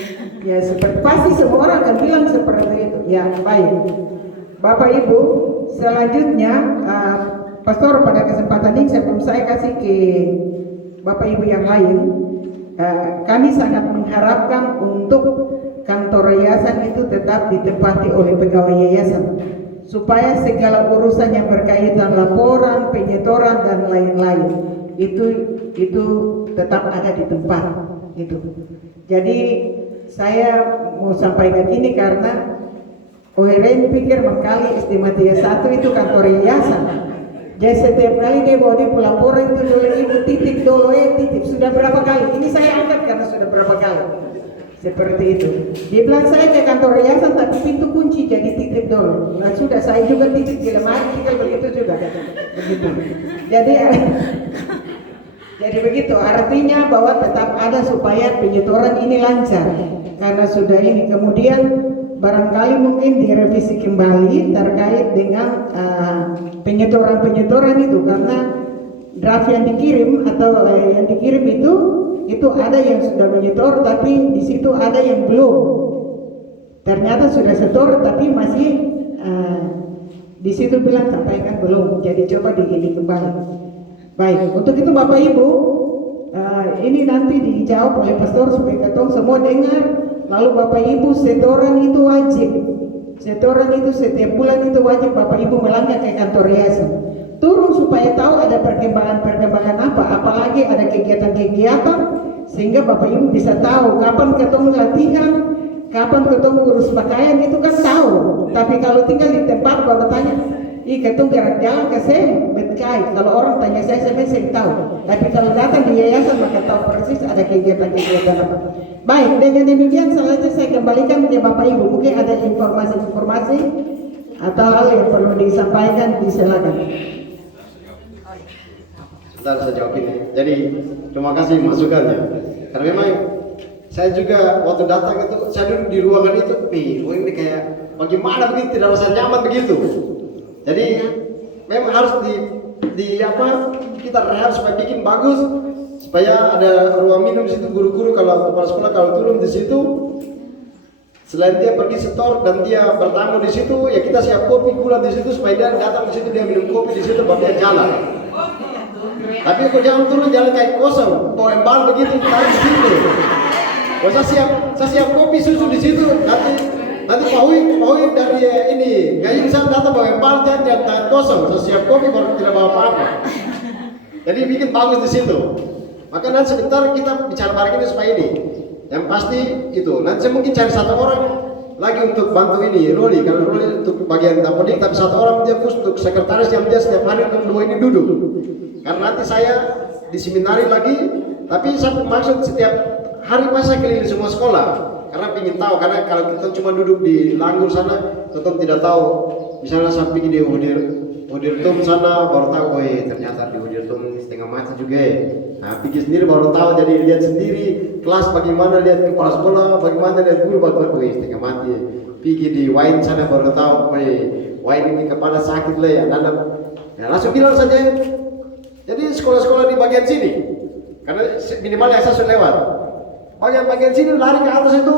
Ya seperti pasti semua orang akan bilang seperti itu. Ya baik, Bapak Ibu, selanjutnya Pastor pada kesempatan ini sebelum saya kasih ke Bapak Ibu yang lain, kami sangat mengharapkan untuk kantor yayasan itu tetap ditempati oleh pegawai yayasan supaya segala urusan yang berkaitan laporan, penyetoran dan lain-lain itu tetap ada di tempat itu. Jadi saya mau sampaikan ini karena ORN pikir mengkali SD Matias 1 itu kantor yayasan. Jadi setiap kali dia bawa dia laporan itu dulu ibu titip dulu titip sudah berapa kali? Ini saya angkat karena sudah berapa kali seperti itu. Dia bilang saya ke kantor yayasan tapi pintu kunci jadi titip dulu. Nah sudah saya juga titip di lemari tinggal begitu juga. Begitu. Jadi begitu artinya bahwa tetap ada supaya penyetoran ini lancar karena sudah ini. Kemudian barangkali mungkin direvisi kembali terkait dengan penyetoran itu karena draft yang dikirim atau yang dikirim itu ada yang sudah menyetor tapi di situ ada yang belum. Ternyata sudah setor tapi masih di situ bilang sampaikan belum. Jadi coba diini kembali. Baik, untuk itu Bapak Ibu ini nanti dijawab oleh Pastor supaya ketong semua dengar lalu Bapak Ibu setoran itu wajib. Setoran itu setiap bulan itu wajib Bapak Ibu melangkah ke kantor yayasan. Turun supaya tahu ada perkembangan apa, apalagi ada kegiatan-kegiatan sehingga Bapak Ibu bisa tahu kapan ketemu latihan, kapan ketemu urus pakaian itu kan tahu. Tapi kalau tinggal di tempat Bapak tanya, ketemu gerak jalan ke saya betkai. Kalau orang tanya saya tahu. Tapi kalau datang di yayasan maka tahu persis ada kegiatan-kegiatan apa. Baik, dengan demikian selanjutnya saya kembalikan ke Bapak Ibu. Mungkin ada informasi-informasi atau hal yang perlu disampaikan, disilakan. Sebentar saya jawab ini. Jadi terima kasih masukannya. Karena memang saya juga waktu datang itu saya duduk di ruangan itu, ini kayak bagaimana begitu, tidak rasa nyaman begitu. Jadi memang harus kita rehab supaya bikin bagus, supaya ada ruang minum di situ. Guru-guru kalau kepala sekolah kalau turun di situ, selain dia pergi setor dan dia bertamu di situ, ya kita siap kopi gula di situ supaya dia datang di situ, dia minum kopi di situ baru dia jalan. Tapi kalau jangan turun jalan kayak kosong, bawa embal begitu taruh di situ. Saya siap kopi susu di situ. Nanti Pak Hui dari ini gaji bisa datang bawa embal dan kosong. Saya siap kopi baru tidak bawa apa-apa. Jadi bikin bagus di situ. Maka nanti sebentar kita bicara bareng ini supaya ini. Yang pasti itu. Nanti saya mungkin cari satu orang lagi untuk bantu ini, Roli. Kalau Roli untuk bagian dapodik, tapi satu orang dia khusus untuk sekretaris yang dia setiap hari untuk dua ini duduk. Karena nanti saya di seminari lagi, tapi saya maksud setiap hari pas saya keliling semua sekolah. Karena ingin tahu, karena kalau kita cuma duduk di Langgur sana, tetap tidak tahu. Misalnya saya pergi di Hudirtum sana, baru tahu, ternyata di Hudirtum setengah mati juga ya. Nah, pergi sendiri baru tahu, jadi lihat sendiri kelas bagaimana, lihat kepala sekolah, bagaimana lihat guru, baru setengah mati. Pergi di Wain sana baru tahu, Wain ini kepala sakit lah ya, ya langsung bilang saja. Jadi sekolah-sekolah di bagian sini, karena minimal yang saya sudah lewat. Bagian sini lari ke atas itu,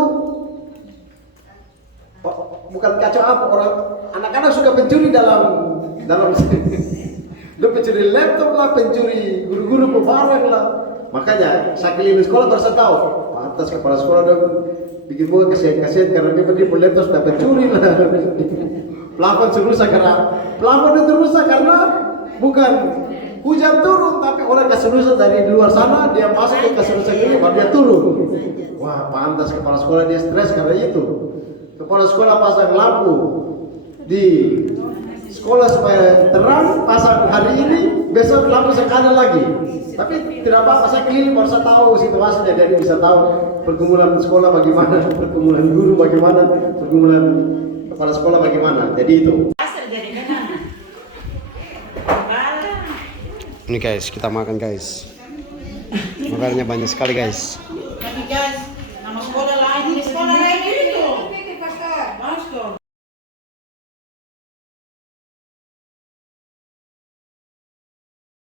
bukan kacau apa, orang anak-anak suka pencuri dalam sini. Dia pencuri laptop lah, pencuri guru-guru pebarang lah. Makanya saya keliling sekolah baru saya tahu. Atas kepala sekolah udah bikin gua kasihan karena dia laptop sudah pencuri lah. Plafon rusak karena bukan hujan turun, tapi orang kasih rusak dari luar sana, dia masuk ke kasih rusak ini, baru dia turun. Wah, pantas kepala sekolah dia stres karena itu. Kepala sekolah pasang lampu di sekolah supaya terang, pasang hari ini, besok lampu sekali lagi. Tapi tidak apa-apa, saya keliling baru saya tahu situasinya, jadi bisa tahu pergumulan sekolah bagaimana, pergumulan guru bagaimana, pergumulan kepala sekolah bagaimana. Jadi itu. Ini guys, kita makan guys. Makannya banyak sekali guys. Tapi guys, nama sekolah lain, ini sekolah lain ini